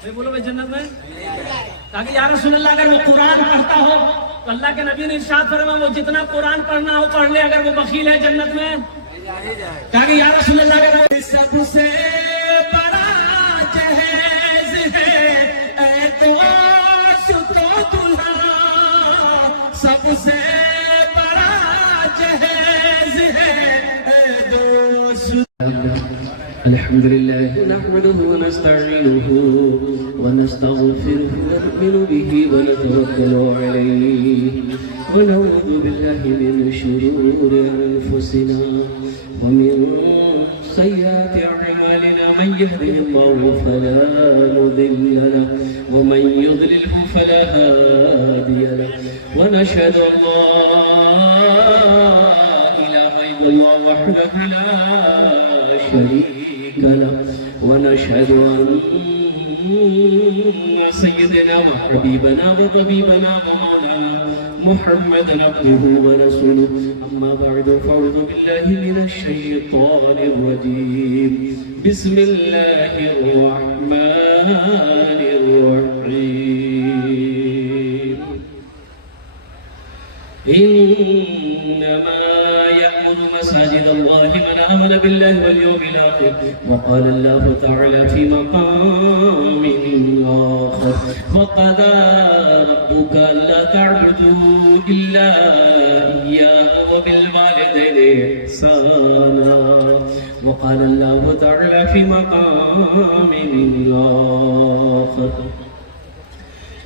भाई बोलो भाई जन्नत में, ताकि या रसूल अल्लाह अगर वो कुरान पढ़ता हो तो अल्लाह के नबी ने इरशाद फरमाया वो जितना कुरान पढ़ना हो पढ़ ले, अगर वो बखील है जन्नत में। ताकि या रसूल अल्लाह अगर सबसे बड़ा जहेज है तो दुल्हा, सबसे बड़ा जहेज है दोस्त। अल्हम्दुलिल्लाह नहमदुहु व नस्तईनुहु व नस्तगफिरुहु व नु'मिनु बिही व नतवक्कलु अलैहि व नऊज़ु बिल्लाहि मिन शुरूरि अनफुसिना व मिन सय्यिआति अअमालिना मन यहदिहिल्लाहु फला मुदिल्ल लहु व मन युद्लिल्हु फला हादिय लहु व नशहदु अन ला इलाहा इल्लल्लाह वहदहु ला शरीक लहु व नशहदु अन्न सय्यदना व हबीबना व तबीबना व मौलाना मुहम्मदन अब्दुहु व रसूलुहु। अम्मा बअदु फअऊज़ु बिल्लाहि मिनश शैतानिर रजीम। बिस्मिल्लाहिर रहमानिर रहीम। इन्नमा यअमुरु मसाजिद अल्लाहि मन आमन बिल्लाहि वल यौमिल आखिर व क़ाल अल्लाहु तआला फी मक़ामिन आखर व क़दा रब्बुका अल्ला तअबुदू इल्ला इय्याहु व बिल वालिदैनि इहसाना व क़ाल अल्लाहु तआला फी मक़ामिन आखर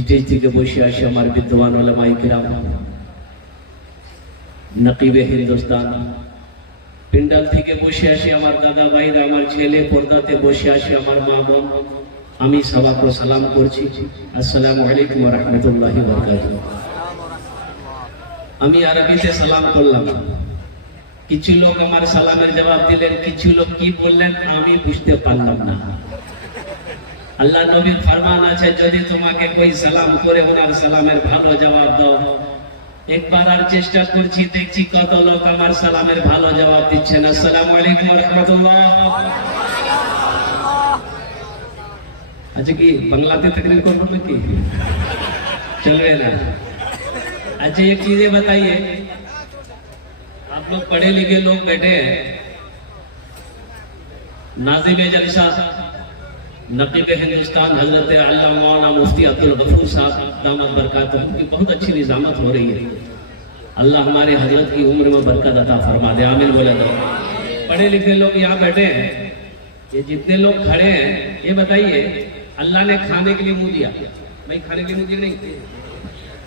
स्टेज থেকে বসে আসে আমার বিদ্বান উলামায়ে কিরাম, নকিবে হিন্দুস্তান, পিন্ডাল থেকে বসে আসে আমার দাদা ভাইরা, আমার ছেলে, পর্দাতে বসে আসে আমার মা বোন, আমি সবাইকে সালাম করছি। আসসালামু আলাইকুম ওয়া রাহমাতুল্লাহি ওয়া বারাকাতুহু। আমি আরবিতে সালাম করলাম, কিছু লোক আমার সালামের জবাব দিলেন, কিছু লোক কি বললেন আমি বুঝতে পারলাম না। আল্লাহ নবীর ফরমান আছে যদি তোমাকে কই সালাম করে ওনার সালামের ভালো জবাব দাও। একবার আর চেষ্টা করছি, দেখছি কত লোক আমার সালামের ভালো জবাব দিচ্ছেন। আসসালামু আলাইকুম ওয়া রাহমাতুল্লাহ। আচ্ছা কি বাংলাতে तकरीर করব নাকি? चलवे ना। अच्छा एक चीजें बताइए, आप लोग पढ़े लिखे लोग बैठे हैं, नाज़िम जलसा नकीब हिंदुस्तान हजरत अल्लामा मौलाना मुफ्ती अब्दुल गफूर साहब दामद बरकातहू की बहुत अच्छी निजामत हो रही है। अल्लाह हमारे हजरत की उम्र में बरकत अता फरमा दे, आमीन बोले दो। पढ़े लिखे लोग यहाँ बैठे हैं, ये जितने लोग खड़े हैं, ये बताइए अल्लाह ने खाने के लिए मुंह दिया, भाई खाने के लिए मुंह दिया नहीं,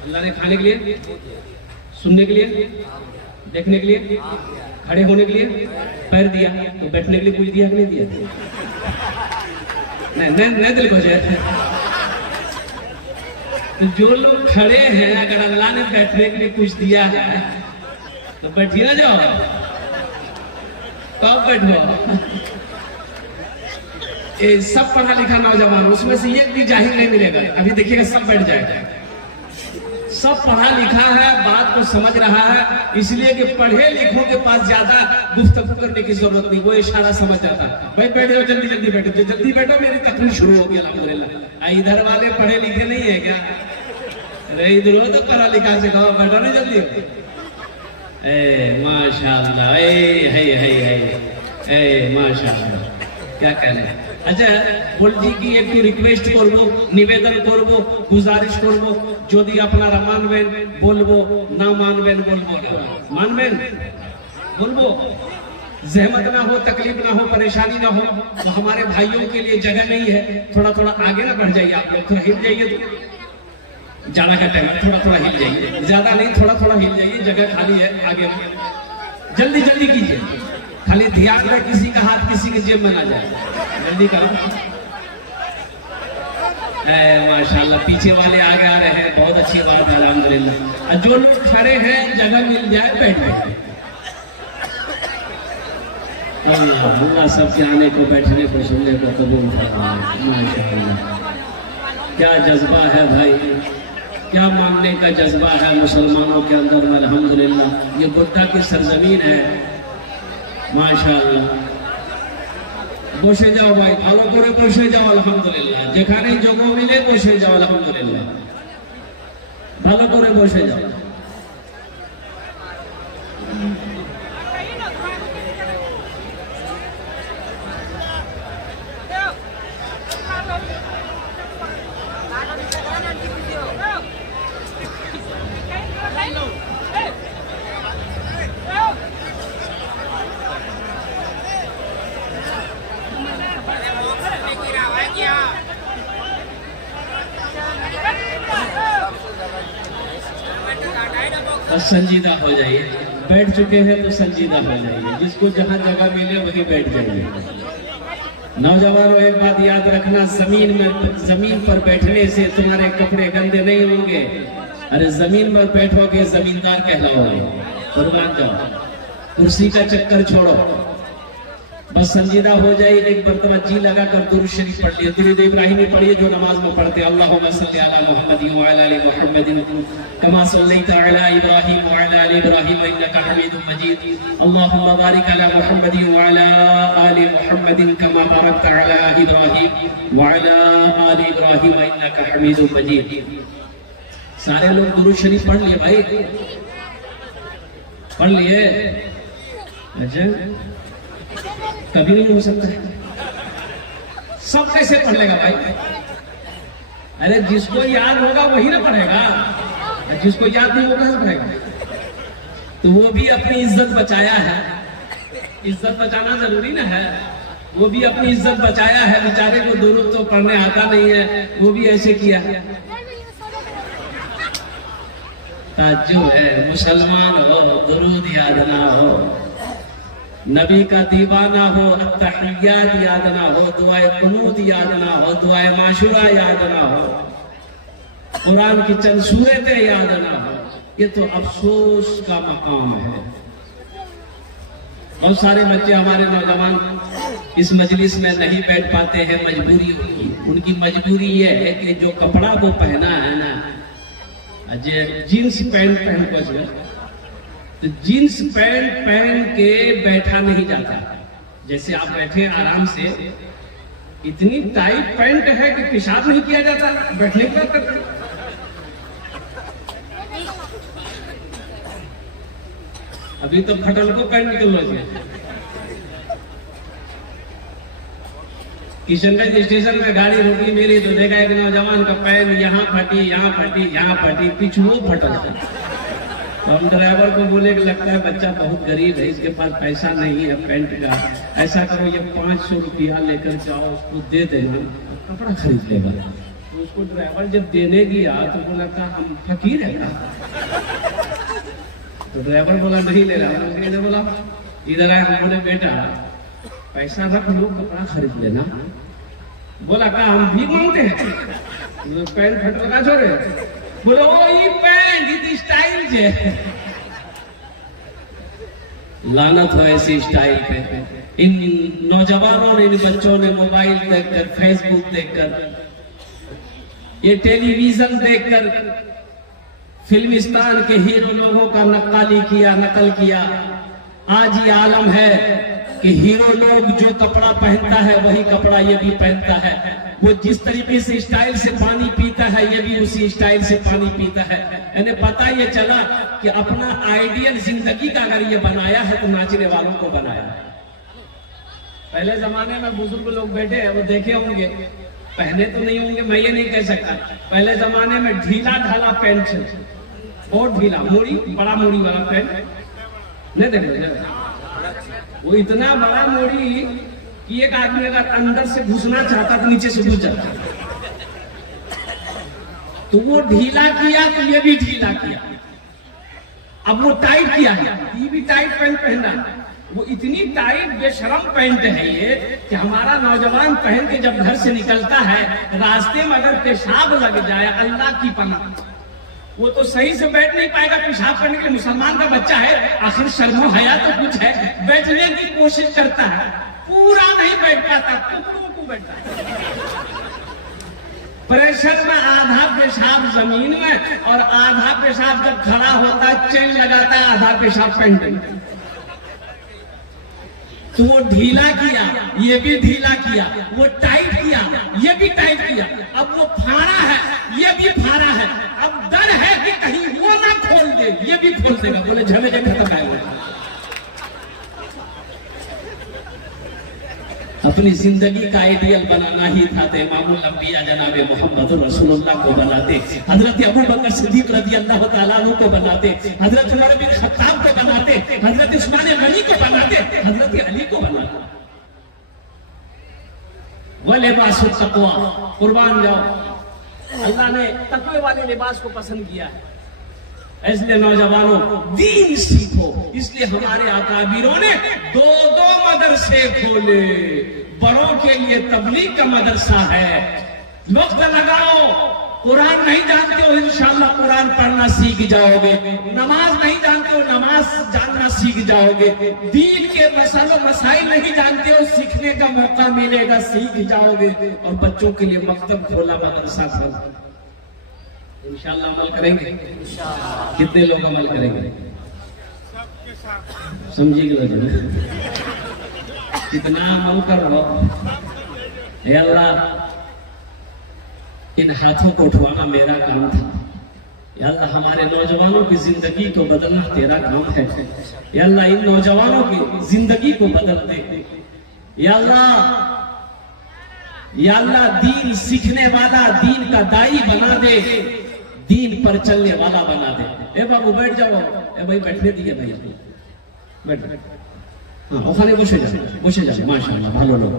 अल्लाह ने खाने के लिए, सुनने के लिए, देखने के लिए, खड़े होने के लिए पैर दिया, तो बैठने के लिए कुछ दिया कि नहीं दिया? नहीं दिल को जाए। तो जो लोग खड़े हैं, अगर अल्लाह ने बैठने के लिए कुछ दिया है तो बैठिए ना, जाओ कब बैठो। ये सब पढ़ा लिखा नौजवान, उसमें से एक भी जाहिल नहीं मिलेगा, अभी देखिएगा सब बैठ जाएगा। सब पढ़ा लिखा है, बात को समझ रहा है, इसलिए कि पढ़े लिखों के पास ज्यादा गुफ्तगू करने की जरूरत नहीं, वो इशारा समझ जाता है। भाई बैठे हो, जल्दी जल्दी बैठो, जल्दी बैठो, मेरी तकरीर शुरू हो गई अल्हम्दुलिल्लाह। इधर वाले पढ़े लिखे नहीं है क्या? अरे इधर हो तो पढ़ा लिखा से कहो, बैठो ना जल्दी। ए माशाअल्लाह, ए माशाअल्लाह, क्या कहने। अच्छा बोलছি কি একটু রিকোয়েস্ট করব, নিবেদন করব, গুজারিশ করব, যদি আপনারা মানবেন বলবো, না মানবেন বলবো না। मानবেন बोलबो, जहमत ना हो, तकलीफ ना हो, परेशानी ना हो, तो हमारे भाइयों के लिए जगह नहीं है, थोड़ा थोड़ा आगे ना बढ़ जाइए, आप लोग थोड़ा हिल जाइए, तो जाना का टाइम थोड़ा थोड़ा हिल जाइए, ज्यादा नहीं थोड़ा थोड़ा हिल जाइए, जगह खाली है आगे, जल्दी जल्दी कीजिए, खाली ध्यान रहे किसी का हाथ किसी के जेब में ना जाए। जल्दी करो। माशाल्लाह, पीछे वाले आगे आ रहे हैं, बहुत अच्छी बात है अल्हम्दुलिल्लाह। और जो लोग खड़े हैं जगह मिल जाए बैठ जाए। अल्लाह अल्लाह सबके आने को बैठने को सुनने को कबूल फरमाए। माशाल्लाह, क्या जज्बा है भाई, क्या मांगने का जज्बा है मुसलमानों के अंदर। अल्हम्दुलिल्लाह, ये बुद्धा की सरजमीन है। माशाल्लाह, বসে যাও ভাই, ভালো করে বসে যাও আলহামদুলিল্লাহ। যেখানে যোগ্য মিলে বসে যাও আলহামদুলিল্লাহ, ভালো করে বসে যাও। संजीदा हो जाइए, बैठ चुके हैं तो संजीदा हो जाइए। जिसको जहां जगह मिले वहीं बैठ जाइए। नौजवानों, एक बात याद रखना, जमीन पर बैठने से तुम्हारे कपड़े गंदे नहीं होंगे। अरे जमीन पर बैठोगे जमींदार कहलाओगे। कुर्बान जाओ, कुर्सी का चक्कर छोड़ो, बस संजीदा हो जाइए। एक मरतबा जी लगा कर दुरूद शरीफ पढ़ लिया, दुरूद इब्राहिमी पढ़िए जो नमाज में पढ़ते। अल्लाहुम्मा सल्ली अला मुहम्मदिन व अला आलि मुहम्मदिन कमा सल्लैता अला इब्राहीम व अला आलि इब्राहीम इन्नका हमीदुम मजीद। अल्लाहुम्मा बारिक अला मुहम्मदिन व अला आलि मुहम्मदिन कमा बारकता अला इब्राहीम व अला आलि इब्राहीम इन्नका हमीदुम मजीद। सारे लोग दुरूद शरीफ पढ़ लिए भाई, पढ़ लिए? अच्छा, कभी नहीं हो सकता है। सब कैसे पढ़ लेगा भाई? अरे जिसको याद होगा वही ना पढ़ेगा, जिसको याद नहीं होगा तो पढ़ेगा। तो वो भी अपनी इज्जत बचाया है, इज्जत बचाना जरूरी ना है। वो भी अपनी इज्जत बचाया है, बेचारे को दुरूद तो पढ़ने आता नहीं है, वो भी ऐसे किया। ताज्जुब है, मुसलमान हो दुरूद याद ना हो, नबी का दीवाना हो, अत्तहियात याद ना हो, दुआए कुनूत याद ना हो, दुआए माशूरा याद ना हो, कुरान की चंद सूरतें याद ना हो, ये तो अफसोस का मकाम है। बहुत सारे बच्चे हमारे नौजवान इस मजलिस में नहीं बैठ पाते हैं, मजबूरी उनकी मजबूरी ये है कि जो कपड़ा वो पहना है ना, जींस पैंट पहन को, तो जींस पैंट पहन के बैठा नहीं जाता। जैसे आप बैठे आराम से, इतनी टाइट पैंट है कि पेशाब नहीं किया जाता, बैठने के बाद करते। अभी तो फटल को पैंट निकल रही है। किशनगंज स्टेशन में गाड़ी रुकी मेरी, तो देखा एक नौजवान का पैंट यहाँ फटी, यहाँ फटी, यहाँ फटी, पिछुओ फटल। तो हम ड्राइवर को बोले कि लगता है बच्चा बहुत गरीब है, इसके पास पैसा नहीं है पैंट का, ऐसा करो ये 500 रुपया लेकर जाओ, उसको दे देना, कपड़ा खरीद लेगा। तो उसको ड्राइवर जब देने गया तो बोला था हम फकीर है का? तो ड्राइवर बोला नहीं ले रहा। मैंने बोला इधर आए, हम बोले बेटा पैसा रख लो, कपड़ा खरीद लेना। बोला का हम भी मांगते हैं, पैंट फट लगा छोड़े। बोलो पैंट स्टाइल से लानत हो ऐसी स्टाइल पे। इन नौजवानों ने, इन बच्चों ने मोबाइल देखकर, फेसबुक देखकर, ये टेलीविजन देखकर फिल्मिस्तान के हीरो लोगों का नक्काली किया, नकल किया। आज ये आलम है कि हीरो लोग जो कपड़ा पहनता है वही कपड़ा ये भी पहनता है। वो जिस तरीके से स्टाइल से पानी पीता है, ये भी उसी स्टाइल से पानी पीता है। यानी पता ये चला कि अपना आइडियल जिंदगी का अगर ये बनाया है तो नाचने वालों को बनाया है। पहले जमाने में बुजुर्ग लोग बैठे हैं, वो देखे होंगे, पहले तो नहीं होंगे, मैं ये नहीं कह सकता। पहले जमाने में ढीला ढाला पैंट, बहुत ढीला, मूड़ी, बड़ा मूड़ी वाला पैंट नहीं देखो, वो इतना बड़ा मूड़ी कि एक आदमी अगर अंदर से घुसना चाहता तो नीचे से घुस जाता। तो वो ढीला किया तो ये भी ढीला किया। अब वो टाइट किया है, ये भी टाइट पैंट पहना, वो इतनी टाइट बेशरम पैंट है ये कि हमारा नौजवान पहन के जब घर से निकलता है, रास्ते में अगर पेशाब लग जाए, अल्लाह की पनाह, वो तो सही से बैठ नहीं पाएगा पेशाब करने के लिए। मुसलमान का बच्चा है, आखिर शर्मो हया तो कुछ है, बैठने की कोशिश करता है, पूरा नहीं बैठ पाता, टुकड़ों को बैठता है। प्रेशर में आधा पेशाब जमीन में और आधा पेशाब जब खड़ा होता है चेन लगाता है, आधा पेशाब पैंट में। तो वो ढीला किया, ये भी ढीला किया, वो टाइट किया, ये भी टाइट किया, अब वो फाड़ा है, ये भी फाड़ा है। अब डर है कि कहीं वो ना खोल दे, ये भी खोल देगा। बोले झमेले खत्म है। वो अपनी जिंदगी का आइडियल बनाना ही था तो इमामुल अंबिया जनाब मोहम्मद रसूलुल्लाह को बनाते, हजरत अबू बकर सिद्दीक रज़ी अल्लाह तआला अन्हु को बनाते, हजरत उमर बिन खत्ताब को बनाते, हजरत उस्मान गनी को बनाते, हजरत अली को बनाते। वह लिबास तक़वा, कुर्बान जाओ, अल्लाह ने तक़वे वाले लिबास को पसंद किया है। इसलिए नौजवानों दीन सीखो। इसलिए हमारे अकाबिरों ने 2-2 मदरसे खोले। बड़ों के लिए तबलीग का मदरसा है, वक्त लगाओ। कुरान नहीं जानते हो, इंशाअल्लाह कुरान पढ़ना सीख जाओगे। नमाज नहीं जानते हो, नमाज जानना सीख जाओगे। दीन के मसलों मसाइल नहीं जानते हो, सीखने का मौका मिलेगा, सीख जाओगे। और बच्चों के लिए मकतब खोला, मदरसा खोला। इंशाअल्लाह अमल करेंगे। कितने लोग अमल करेंगे? समझिए कितना अमल कर रहा हो। अल्लाह इन हाथों को उठवाना मेरा काम था। या अल्लाह हमारे नौजवानों की जिंदगी को बदलना तेरा काम है। या अल्लाह इन नौजवानों की जिंदगी को बदल दे। या अल्लाह दीन सीखने वाला, दीन का दाई बना दे, दीन पर चलने वाला बना दे। ए बाबू बैठ जाओ, ए भाई बैठने दिए भाई, बैठ। हाँ ओखाने बसे जाओ, माशाल्लाह भालो लोग।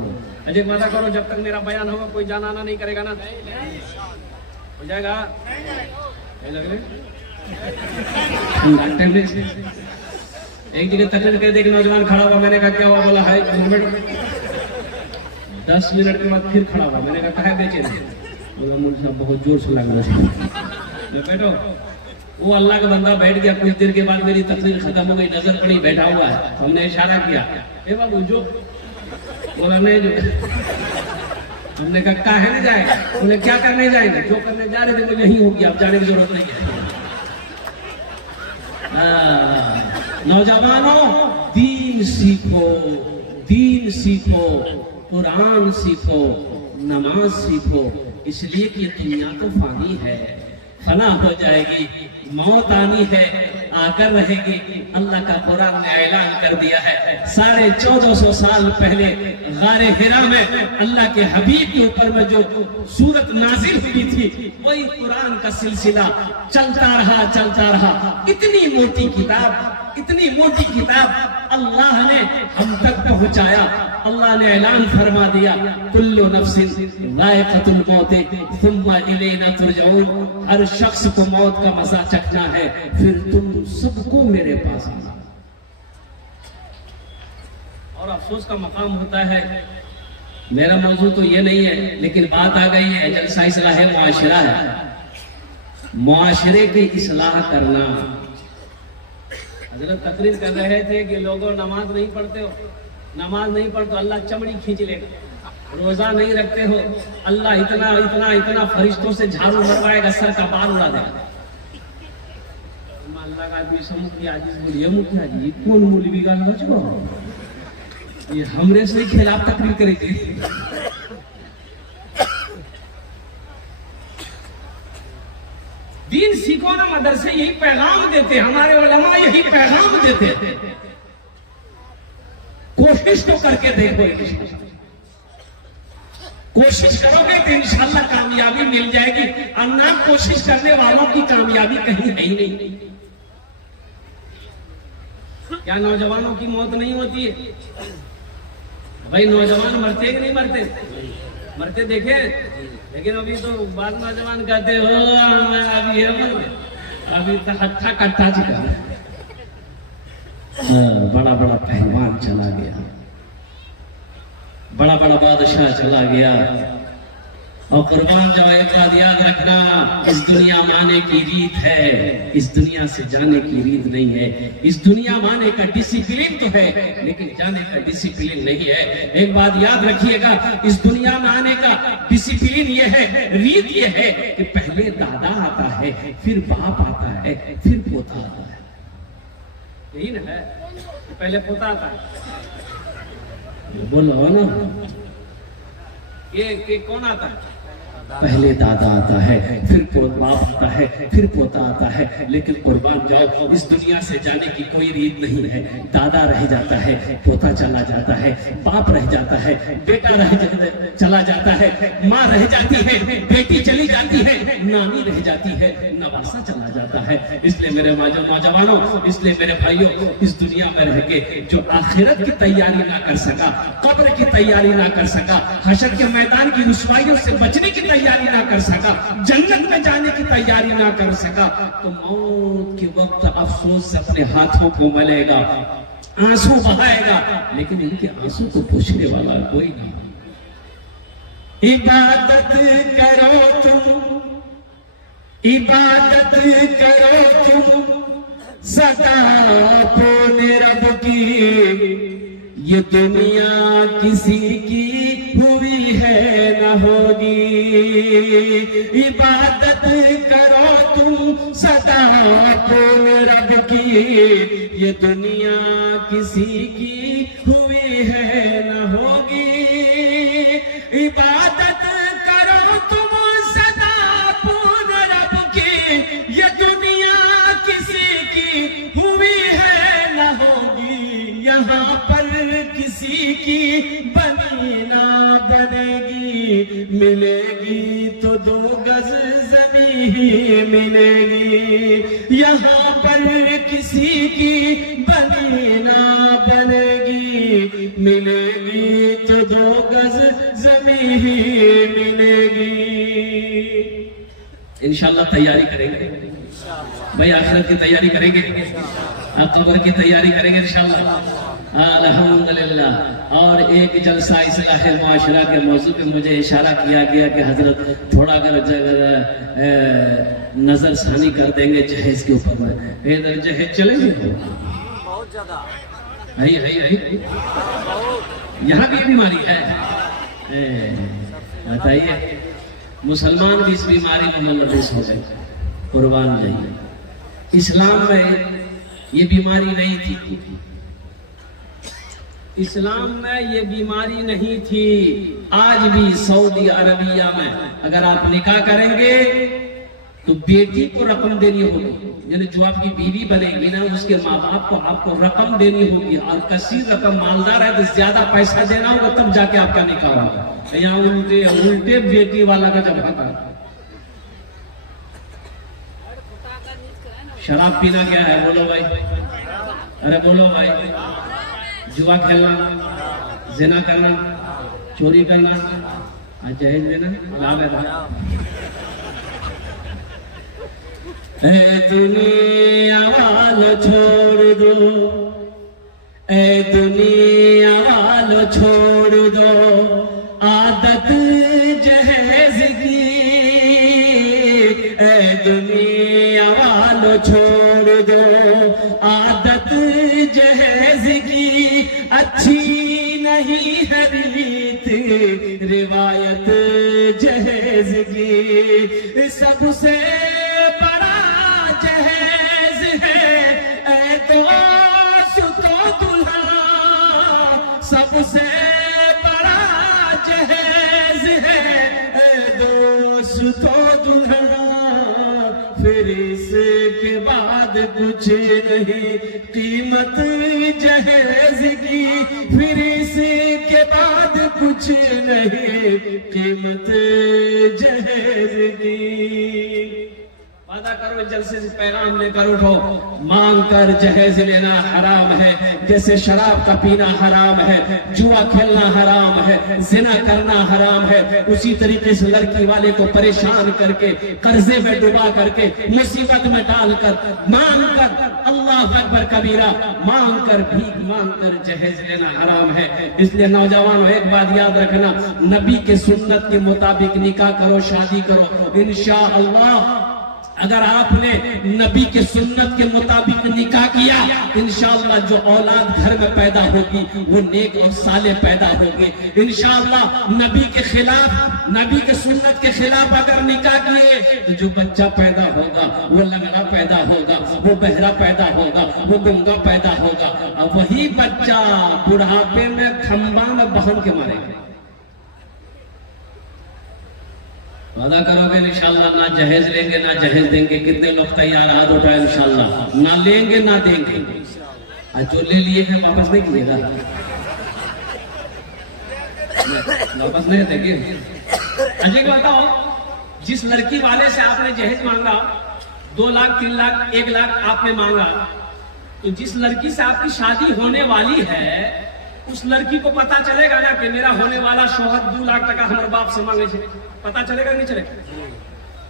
अजय वादा करो जब तक मेरा बयान होगा कोई जाना आना नहीं करेगा ना? हो जाएगा? नहीं लग रहे? एक जगह तकरीर के देख नौजवान खड़ा हुआ, मैंने कहा क्या हुआ? बोला है 10 मिनट के बाद फिर खड़ा हुआ। मैंने कहा है बेचे? बोला मुझे साहब बहुत जोर से लग रहा। बैठो। वो अल्लाह का बंदा बैठ गया। कुछ देर के बाद मेरी तकरीर खत्म हो गई, नजर पड़ी बैठा हुआ है। हमने इशारा किया, ए बाबू जो। बोला नहीं जो। हमने कहा काहे नहीं जाएगा? बोले क्या करने जाएंगे? जो करने जा रहे थे वो यही होगी, अब जाने की जरूरत नहीं है। नौजवानों दीन सीखो, दीन सीखो, कुरान सीखो, नमाज सीखो। इसलिए कि दुनिया तो फानी है, फना हो जाएगी, मौत आनी है, आकर रहेगी। अल्लाह का कुरान ने ऐलान कर दिया है। 1450 साल पहले गारे हिरा में अल्लाह के हबीब के ऊपर में जो सूरत नाजिल हुई थी, वही कुरान का सिलसिला चलता रहा। इतनी मोटी किताब अल्लाह ने हम तक पहुंचाया। अल्लाह ने ऐलान फरमा दिया, कुल्लु नफ्सिन ज़ाइक़तुल मौत सुम्मा इलैना तुरजऊन। हर शख्स को मौत का मजा चखना है, फिर तुम सबको मेरे पास आना। और अफसोस का मकाम होता है, मेरा मौजूद तो ये नहीं है, लेकिन बात आ गई है, जलसा इस्लाह मुआशरा है, मुआशरे की इस्लाह करना। हजरत तकरीर कर रहे थे कि लोगों नमाज नहीं पढ़ते हो, नमाज नहीं पढ़ते अल्लाह चमड़ी खींच लेगा। रोजा नहीं रखते हो, अल्लाह इतना फरिश्तों से झाड़ू मरवाएगा, सर का बाल उड़ा देगा। अल्लाह का आदमी मुखिया जी बोलिए, मुखिया जी कौन मौलवी का नाच, ये हमरे से खिलाफ तकरीर करेगी। दीन सीखो ना, मदरसे यही पैगाम देते, हमारे उलमा यही पैगाम देते। कोशिश तो करके देखो, कोशिश करोगे तो इंशाअल्लाह कामयाबी मिल जाएगी। और ना कोशिश करने वालों की कामयाबी कहीं है ही नहीं। क्या नौजवानों की मौत नहीं होती है? भाई नौजवान मरते कि नहीं मरते? मरते देखे। लेकिन अभी तो बाद नौजवान कहते हो अभी तो हट्ठा कट्ठा चुका। बड़ा बड़ा पहलवान चला गया, बड़ा बड़ा बादशाह चला गया। और कुर्बान जाओ, एक बात याद रखना, इस दुनिया माने की रीत है, इस दुनिया से जाने की रीत नहीं है। इस दुनिया माने का डिसिप्लिन तो है, लेकिन जाने का डिसिप्लिन नहीं है। एक बात याद रखिएगा, इस दुनिया में आने का डिसिप्लिन ये है, रीत ये है कि पहले दादा आता है, फिर बाप आता है, फिर पोता आता है। यही ना है, पहले पोता आता है। बोलो ना, ये कौन आता है? पहले दादा आता है, फिर बाप आता है, फिर पोता आता है। लेकिन कुर्बान जाओ, इस दुनिया से जाने की कोई रीत नहीं है। दादा रह जाता है, पोता चला जाता है, बाप रह जाता है, बेटा चला जाता है, माँ रह जाती है, बेटी चली जाती है, नानी रह जाती है, नवासा चला जाता है। इसलिए मेरे नौजवानों, इसलिए मेरे भाइयों, इस दुनिया में रह के जो आखिरत की तैयारी ना कर सका, कब्र की तैयारी ना कर सका, हशर के मैदान की रुसवाइयों से बचने की तैयारी ना कर सका, जन्नत में जाने की तैयारी ना कर सका, तो मौत के वक्त अफसोस से अपने हाथों को मलेगा, आंसू बहाएगा, लेकिन इनके आंसू को पूछने वाला कोई नहीं। इबादत करो तुम, इबादत करो तुम सदा अपने रब की, ये दुनिया किसी की हुई है न होगी। इबादत करो तुम सदा अपने रब की, ये दुनिया किसी की हुई है न होगी। इबादत करो तुम सदा अपने रब की, ये दुनिया किसी की हुई है न होगी। यहाँ पर किसी की बनी ना बनेगी, मिलेगी तो 2 गज ज़मीं ही मिलेगी। यहाँ पर किसी की बनी ना बनेगी, मिलेगी तो 2 गज ज़मीं ही मिलेगी। इंशाल्लाह तैयारी करेंगे भाई, आखिरत की तैयारी करेंगे, कब्र की तैयारी करेंगे इंशाल्लाह, अल्हम्दुलिल्लाह। और एक जलसा इस्लाह माशरा के मौजू पे मुझे इशारा किया गया कि हजरत थोड़ा अगर नजर सानी कर देंगे जहेज के ऊपर में, इधर जहेज चलेंगे बहुत ज्यादा, यहाँ भी बीमारी है, बताइए। मुसलमान भी इस बीमारी में मुलविस हो गए, कुर्बान जाइए। इस्लाम में ये बीमारी नहीं थी, इस्लाम में ये बीमारी नहीं थी। आज भी सऊदी अरबिया में अगर आप निकाह करेंगे तो बेटी को रकम देनी होगी, यानी जो आपकी बीवी बनेगी ना, उसके माँ बाप को आपको रकम देनी होगी, और कसीर रकम, मालदार है तो ज्यादा पैसा देना होगा, तब जाके आपका निकाह होगा। यहाँ उल्टे उल्टे बेटी वाला का जब है। शराब पीना क्या है? बोलो भाई, अरे बोलो भाई। जुआ खेलना, जिना करना, चोरी करना, जहेज देना, ऐ दुनिया वालों छोड़ दो, ऐ दुनिया वालों छोड़ दो आदत जहेज की, ऐ दुनिया वालों छोड़ दो आदत जहेज की। अच्छी नहीं है रीत रिवायत जहेज की, सबसे बड़ा जहेज है ऐ दोस्त दुल्हा, सबसे बड़ा जहेज है ऐ दोस्त दुल्हा। फिर इसके बाद कुछ नहीं कीमत जहेज की, फिर इसके बाद कुछ नहीं कीमत जहेज की। वादा करो जलसे से पैगाम लेकर उठो, मांग कर जहेज लेना हराम है, जैसे शराब का पीना हराम है, जुआ खेलना हराम है, जिना करना हराम है, उसी तरीके से लड़की वाले को परेशान करके कर्जे में डुबा करके मुसीबत में डालकर मांग कर अल्लाह अकबर कबीरा मांग कर भीख मांग कर जहेज लेना हराम है। इसलिए नौजवानों एक बात याद रखना, नबी के सुन्नत के मुताबिक निकाह करो, शादी करो। इंशाअल्लाह अगर आपने नबी के सुन्नत के मुताबिक निकाह किया, इंशाअल्लाह जो औलाद घर में पैदा होगी वो नेक और साले पैदा होंगे। इंशाअल्लाह नबी के खिलाफ, नबी के सुन्नत के खिलाफ अगर निकाह किए तो जो बच्चा पैदा होगा वो लंगड़ा पैदा होगा, वो बहरा पैदा होगा, वो गूंगा पैदा होगा, और वही बच्चा बुढ़ापे में खंबा में बहन के मरेगा। वादा करोगे इंशाअल्लाह, ना जहेज लेंगे ना जहेज देंगे। कितने लोग तैयार हाथ उठाए इंशाअल्लाह, ना लेंगे ना देंगे। आज जो ले लिए हैं वापस नहीं कीजिएगा, वापस नहीं देंगे। अजय को बताओ, जिस लड़की वाले से आपने जहेज मांगा 2 लाख 3 लाख 1 लाख आपने मांगा, तो जिस लड़की से आपकी शादी होने वाली है उस लड़की को पता चलेगा ना कि मेरा होने वाला शौहर 2 लाख टका हमारे बाप से मांगे, पता चलेगा नहीं चलेगा?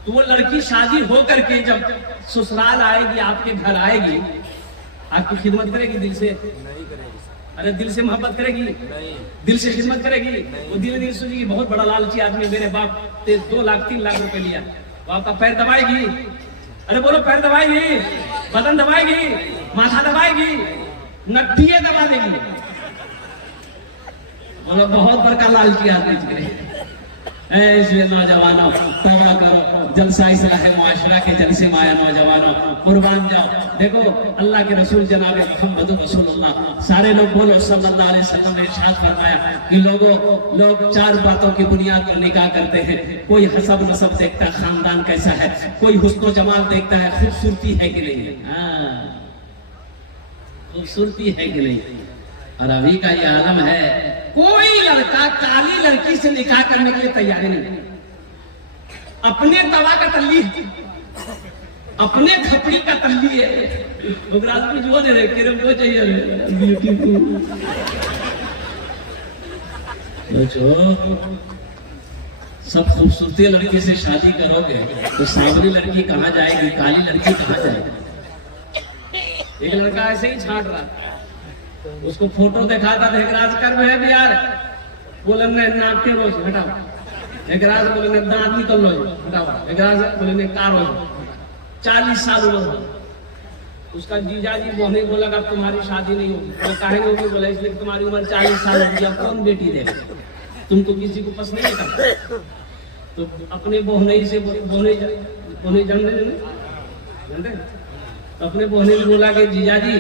तो वो लड़की शादी हो करके जब ससुराल आएगी, आपके घर आएगी, आपकी खिदमत करेगी दिल से? नहीं करेगी। अरे दिल से मोहब्बत करेगी? नहीं। दिल से खिदमत करेगी? वो दिल नहीं सोचेगी बहुत बड़ा लालची आदमी, मेरे बाप 2 लाख 3 लाख रुपए लिया, वो आपका पैर दबाएगी? अरे बोलो, पैर दबाएगी, बदन दबाएगी, माथा दबाएगी, नट्टिए दबा देगी। बोलो बहुत बड़का लालची आदमी। इसलिए नौजवानों तौबा करो, जलसा इस्लाह मुआशरा के जलसे में आया नौजवानों, कुर्बान जाओ। देखो अल्लाह के रसूल जनाब मुहम्मद रसूलुल्लाह सारे लोग बोलो सल्लल्लाहु अलैहि वसल्लम ने इरशाद फरमाया कि लोग 4 बातों की बुनियाद पर निकाह करते हैं। कोई हसब नसब देखता है, खानदान कैसा है, कोई हुस्न जमाल देखता है, खूबसूरती है कि नहीं, खूबसूरती है कि नहीं। और अभी का ये आलम है, कोई लड़का काली लड़की से निकाह करने के लिए तैयार नहीं। अपने तवा का तल्ली, अपने खपड़ी का तल्ली है, जो दे रहे किरम को चाहिए सब खूबसूरती लड़की से शादी करोगे तो सांवली लड़की कहाँ जाएगी, काली लड़की कहाँ जाएगी? एक लड़का ऐसे ही छाट रहा, उसको फोटो देखा था, देहराज कर में है बिहार, बोले नाक के रोज हटाओ, देहराज बोले दांत निकल लो हटाओ, देहराज बोले कार हो, 40 साल उम्र। उसका जीजा जी बोने बोला अब तुम्हारी शादी नहीं होगी। तो काहे नहीं होगी? बोला इसलिए तुम्हारी उम्र 40 साल हो गई, कौन बेटी देगा, तुम तो किसी को पसंद नहीं करते। तो अपने बोहने से बोने जानते, अपने बोहने ने बोला कि जीजा जी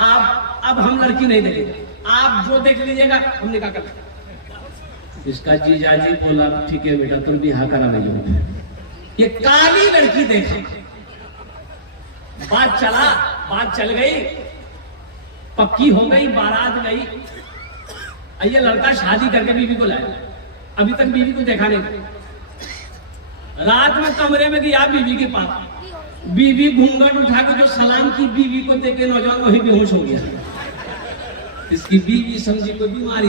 आप अब हम लड़की नहीं देंगे, आप जो देख लीजिएगा हम निकाह कर लेंगे। इसका जीजा जी बोला ठीक है बेटा, तुम भी हाँ करा नहीं। ये काली लड़की देखी, बात चल गई, पक्की हो गई, बारात गई। ये लड़का शादी करके बीवी को लाया, अभी तक बीवी को देखा नहीं। रात में कमरे में गया बीवी के पास, बीवी घूंघट उठा के जो सलाम की बीवी को देखे नौजवान वही बेहोश हो गया। इसकी बीवी समझी कोई बीमारी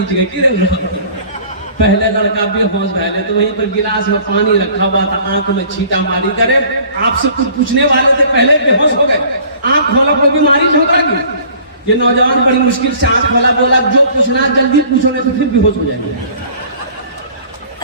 पहले लड़का बेहोश पहले तो वहीं पर गिलास में पानी रखा हुआ था, आंख में छींटा मारी करे, आपसे कुछ पूछने वाले थे पहले बेहोश हो गए। आंख खोला कोई बीमारी होगा कि ये नौजवान बड़ी मुश्किल से आंख खोला, बोला जो पूछना जल्दी पूछो नहीं तो फिर बेहोश हो जाएंगे।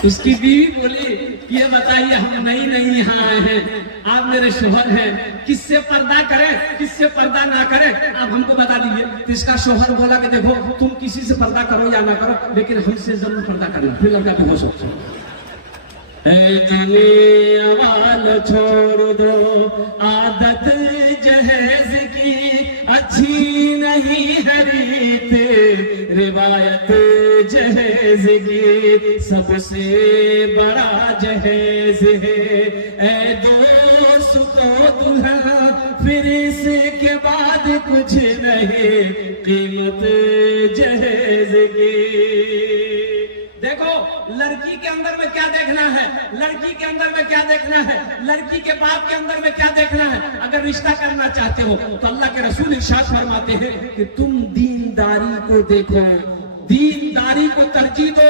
उसकी बीवी बोली ये बताइए हम नहीं यहाँ आए हैं, आप मेरे शोहर हैं, किससे पर्दा करें किससे पर्दा ना करें आप हमको बता दीजिए। तो इसका शोहर बोला कि देखो तुम किसी से पर्दा करो या ना करो, लेकिन हमसे जरूर पर्दा करना। फिर लड़का बेहोश हो छोड़ दो आदत जहेज की, अच्छी नहीं है रीत रिवायत जहेज की, सबसे बड़ा जहेज है ऐ दोस्त तो दुल्हा, फिर इसके बाद कुछ नहीं कीमत जहेज की। देखो लड़की के अंदर में क्या देखना है, लड़की के अंदर में क्या देखना है, लड़की के बाप के अंदर में क्या देखना है। अगर रिश्ता करना चाहते हो तो अल्लाह के रसूल इरशाद फरमाते हैं कि तुम दीनदारी को देखो, दीनदारी को तरजीह दो।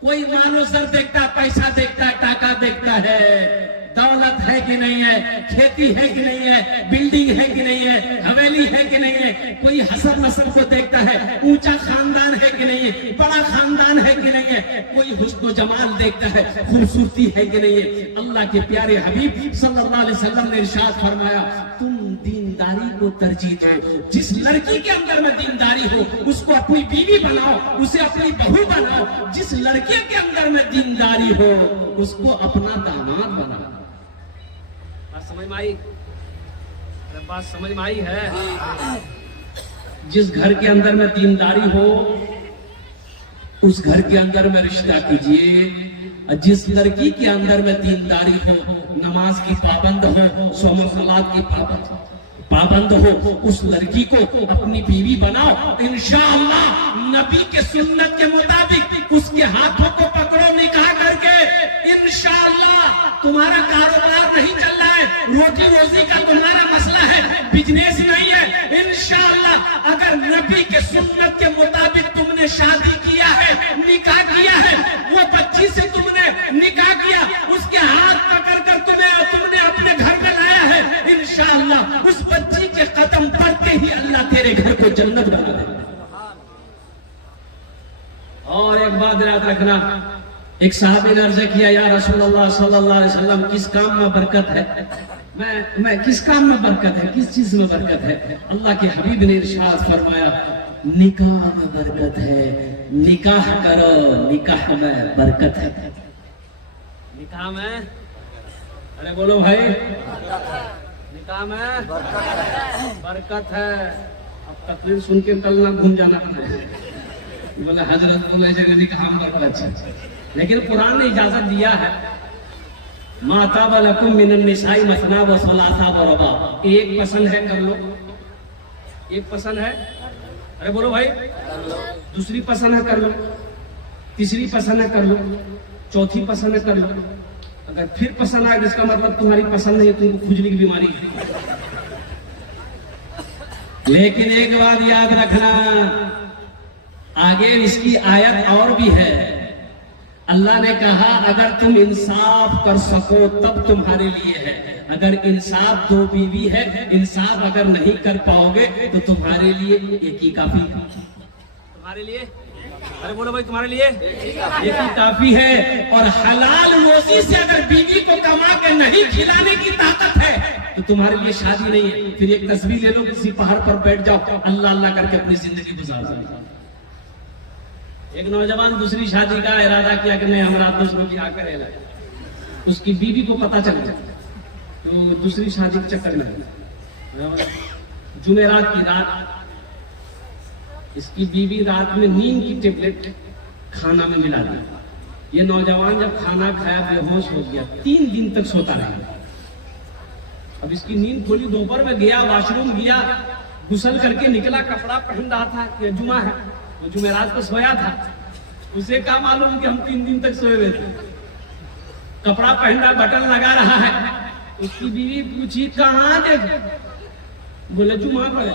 कोई मानो सर देखता है, पैसा देखता है, टाका देखता है, दौलत है कि नहीं है, खेती है कि नहीं है, बिल्डिंग है कि नहीं है, हवेली है कि नहीं है। कोई हसब नस्ल को देखता है, ऊंचा खानदान है कि नहीं है, बड़ा खानदान है कि नहीं है। कोई हुस्न जमाल देखता है, खूबसूरती है कि नहीं है। अल्लाह के प्यारे हबीब सल्लल्लाहु अलैहि वसल्लम ने इरशाद फरमाया तुम दीनदारी को तरजीह दो। जिस लड़की के अंदर में दीनदारी हो उसको अपनी बीवी बनाओ, उसे अपनी बहू बनाओ। जिस लड़के के अंदर में दीनदारी हो उसको अपना दामाद बनाओ। बात समझ में आई? अरे बात समझ में आई है? जिस घर के अंदर में दीनदारी हो उस घर के अंदर में रिश्ता कीजिए। जिस लड़की के अंदर में दीनदारी हो, नमाज की पाबंद हो, सोम सलात की पाबंद हो, उस लड़की को अपनी बीवी बनाओ। इंशाअल्लाह नबी के सुन्नत के मुताबिक उसके हाथों को पकड़ो निकाह करके। इंशाअल्लाह तुम्हारा कारोबार नहीं चल रहा है, रोटी रोजी का तुम्हारा मसला है, बिजनेस नहीं है। इंशाअल्लाह अगर नबी के सुन्नत के मुताबिक तुमने शादी किया है, निकाह किया है, वो बच्ची से तुमने निकाह किया, उसके हाथ पकड़कर तुमने अपने घर में लाया है, इंशाअल्लाह उस बच्ची के कदम पड़ते ही अल्लाह तेरे घर को जन्नत बना देगा। और एक बात याद रखना, एक साहबी ने अर्ज किया या रसूलल्लाह सल्लल्लाहु अलैहि वसल्लम किस काम में बरकत है? मैं किस काम में बरकत है, किस चीज में बरकत है? अल्लाह के हबीब ने इरशाद फरमाया निकाह में बरकत है, निकाह करो, निकाह में बरकत है। निकाह में, अरे बोलो भाई, निकाह में बरकत है। अब तकरीर सुन के कल ना घूम जाना बोले हजरत बोले जगह निकाह में बरकत है। लेकिन कुरान ने इजाजत दिया है माता वलकुम मिनन निसाई मसना व सलासा व रबा। एक पसंद है कर लो, एक पसंद है, अरे बोलो भाई, दूसरी पसंद है कर लो, तीसरी पसंद है कर लो, चौथी पसंद है कर लो। अगर फिर पसंद आए इसका मतलब तुम्हारी पसंद नहीं है, तुमको खुजली की बीमारी है। लेकिन एक बात याद रखना, आगे इसकी आयत और भी है। अल्लाह ने कहा अगर तुम इंसाफ कर सको तब तुम्हारे लिए है। अगर इंसाफ दो बीवी है, इंसाफ अगर नहीं कर पाओगे तो तुम्हारे लिए एक ही काफी है। तुम्हारे लिए, अरे बोलो भाई, तुम्हारे लिए एक ही काफी है। और हलाल रोजी से अगर बीवी को कमा के नहीं खिलाने की ताकत है तो तुम्हारे लिए शादी नहीं है। फिर एक तस्वीर ले लो, किसी पहाड़ पर बैठ जाओ, अल्लाह अल्लाह करके अपनी जिंदगी गुजार दो। एक नौजवान दूसरी शादी का इरादा किया कि नहीं हमरा दूसरों की आकर है, उसकी बीवी को पता चल गया तो दूसरी शादी के चक्कर में जुमेरात की रात इसकी बीवी रात में नींद की टेबलेट खाना में मिला दी। ये नौजवान जब खाना खाया बेहोश हो गया, 3 दिन तक सोता रहा। अब इसकी नींद खोली, दोपहर में गया, वॉशरूम गया, गुसल करके निकला, कपड़ा पहन रहा था, जुमा है वो जुमेरात को सोया था। उसे क्या मालूम कि हम 3 दिन तक सोए हुए थे। कपड़ा पहन रहा, बटन लगा रहा है। उसकी बीवी पूछी कहाँ देख, बोले जुमा पर।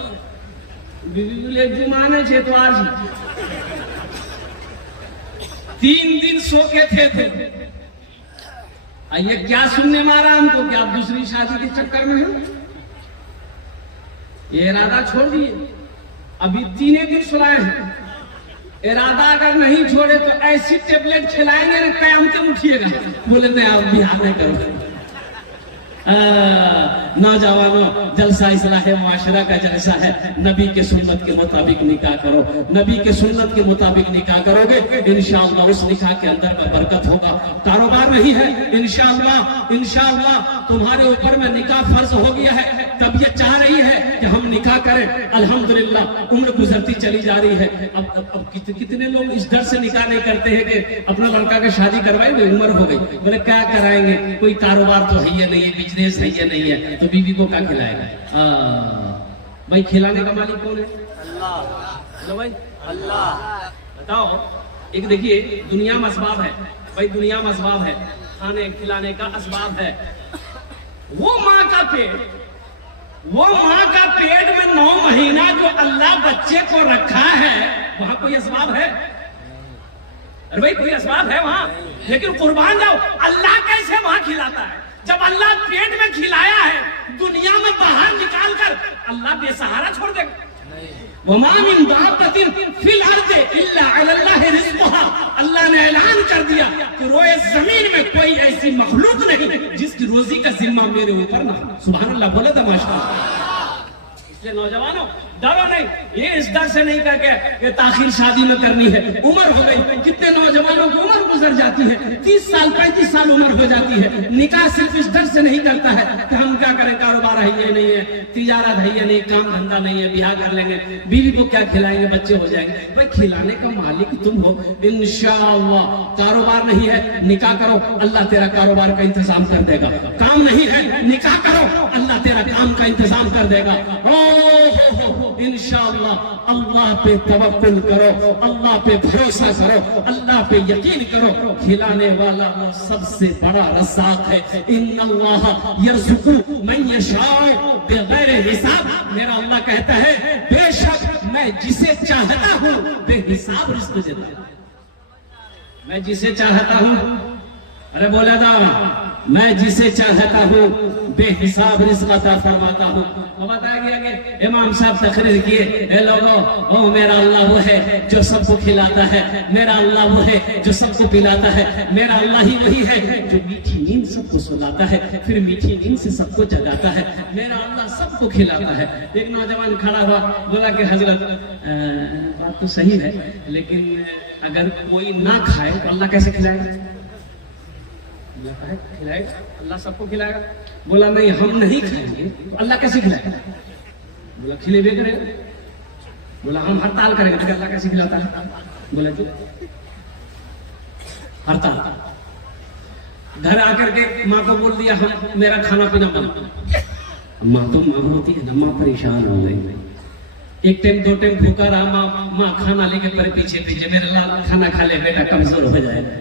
बीवी बोले जुमा नहीं छे तो आज 3 दिन सो के थे। ये क्या सुनने मारा हमको कि आप दूसरी शादी के चक्कर में हो। ये इरादा छोड़ दिए, अभी 3 दिन सुनाए हैं। इरादा अगर नहीं छोड़े तो ऐसी टेबलेट खिलाएंगे ना कयामत में उठिएगा। बोले नहीं आप बिहार नहीं करो। नौजवानों, जलसा इस्लाह मुआशरा का जलसा है। नबी के सुन्नत के मुताबिक निकाह करो। नबी के सुन्नत के मुताबिक निकाह करोगे इंशाअल्लाह उस निकाह के अंदर में बरकत होगा। कारोबार नहीं है, इंशाअल्लाह तुम्हारे ऊपर में निकाह फर्ज हो गया है। तबीयत चाह रही है कि हम निकाह करें, अल्हम्दुलिल्लाह उम्र गुजरती चली जा रही है। अब कितने लोग इस डर से निकाह नहीं करते हैं कि अपना लड़का की शादी करवाएंगे, उम्र हो गई, बोले क्या कराएंगे, कोई कारोबार तो है नहीं है, बिजनेस है नहीं है, तो बीवी को क्या खिलाएगा। भाई खिलाने का मालिक कौन है? अल्लाह। भाई अल्लाह। बताओ एक देखिए दुनिया में असबाब है भाई, दुनिया में असबाब है, खाने खिलाने का असबाब है। वो माँ का पेट में 9 महीना जो अल्लाह बच्चे को रखा है, वहां कोई असबाब है? अरे भाई कोई असबाब है वहां? लेकिन कुर्बान जाओ, अल्लाह कैसे वहां खिलाता है? जब अल्लाह पेट में खिलाया है, दुनिया में बाहर निकाल कर अल्लाह बेसहारा छोड़ देगा? वमा मिन दाब्बतिन फिल अर्दि इल्ला अलल्लाहि रिज़्क़ुहा। अल्लाह ने ऐलान कर दिया कि रोए जमीन में कोई ऐसी मखलूक नहीं जिसकी रोजी का जिम्मा मेरे ऊपर ना हो। सुभान अल्लाह बोले तो माशाअल्लाह। इसलिए नौजवानों डरो नहीं, ये इस डर से नहीं करके ये ताखिर शादी में करनी है, उम्र हो गई। कितने नौजवानों की उम्र गुजर जाती है, 30 साल 35 साल उम्र हो जाती है। निकाह सिर्फ इस डर से नहीं करता है कि हम क्या करें, कारोबार है ये नहीं है, तिजारत है ये नहीं, काम धंधा नहीं है, ब्याह कर लेंगे, बीवी को क्या खिलाएंगे, बच्चे हो जाएंगे। भाई खिलाने का मालिक तुम हो, इंशाअल्लाह। कारोबार नहीं है, निकाह करो, अल्लाह तेरा कारोबार का इंतजाम कर देगा। काम नहीं है, निकाह करो, अल्लाह तेरा काम का इंतजाम कर देगा। इंशाअल्लाह अल्लाह पे तवक्कुल करो, अल्लाह पे भरोसा करो, अल्लाह पे यकीन करो। खिलाने वाला वो सबसे बड़ा रज़्ज़ाक़ है। इन्नल्लाह यर्ज़ुक़ु मन यशाअ बिग़ैर हिसाब। मेरा अल्लाह कहता है बेशक मैं जिसे चाहता हूँ बेहिसाब रिज़्क़ देता हूँ। मैं जिसे चाहता हूँ, अरे बोला था, मैं जिसे चाहता हूँ बेहिसाब रिज़्क़ अता फरमाता हूँ। वो बताया गया कि इमाम साहब तकरीर किए, ए लोगों, ओ मेरा अल्लाह वो है जो सबको खिलाता है, मेरा अल्लाह वो है जो सबको पिलाता है, मेरा अल्लाह ही वही है जो मीठी नींद सबको सुलाता है, फिर मीठी नींद से सबको जगाता है, मेरा अल्लाह सबको खिलाता है। एक नौजवान खड़ा हुआ, बोला कि हजरत बात तो सही है, लेकिन अगर कोई ना खाए तो अल्लाह कैसे खिलाएगा? खिलाएगा, अल्लाह सबको खिलाएगा। बोला नहीं, हम नहीं खाएंगे तो अल्लाह कैसे खिलाएगा? बोला खिलेबे करेगा। बोला हम हड़ताल करेंगे तो अल्लाह कैसे खिलाता है? बोला जो हड़ताल। घर आकर के माँ को बोल दिया हम मेरा खाना पीना बंद। माँ तो माँ होती है ना, माँ परेशान हो गई। एक टाइम 2 टाइम भूखा रहा, माँ खाना लेके पर पीछे मेरे लाल खाना खा ले बेटा, कमजोर हो जाएगा।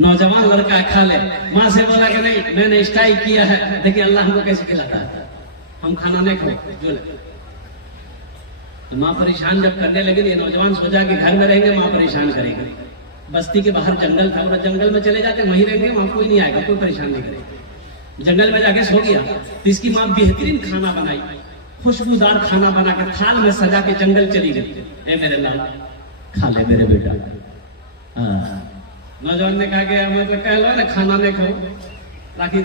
नौजवान लड़का खा ले, माँ से बोला कि नहीं मैंने स्ट्राइक किया है, देखिए अल्लाह हमको कैसे खिलाता है, हम खाना नहीं खाए जो ले। तो माँ परेशान जब करने लगी, ये नौजवान सोचा कि घर में रहेंगे माँ परेशान करेंगे। बस्ती के बाहर जंगल था, और जंगल में चले जाते वहीं रहेंगे, वहां कोई नहीं आएगा, कोई परेशान नहीं करेगा। जंगल में जाके सो गया तो इसकी माँ बेहतरीन खाना बनाई, खुशबूदार खाना बना के थाल में सजा के जंगल चली गई। ए मेरे लाल खा ले मेरे बेटा। नौजवान ने कहा कि मैं तो कह लो ना खाना नहीं खाओ, राखी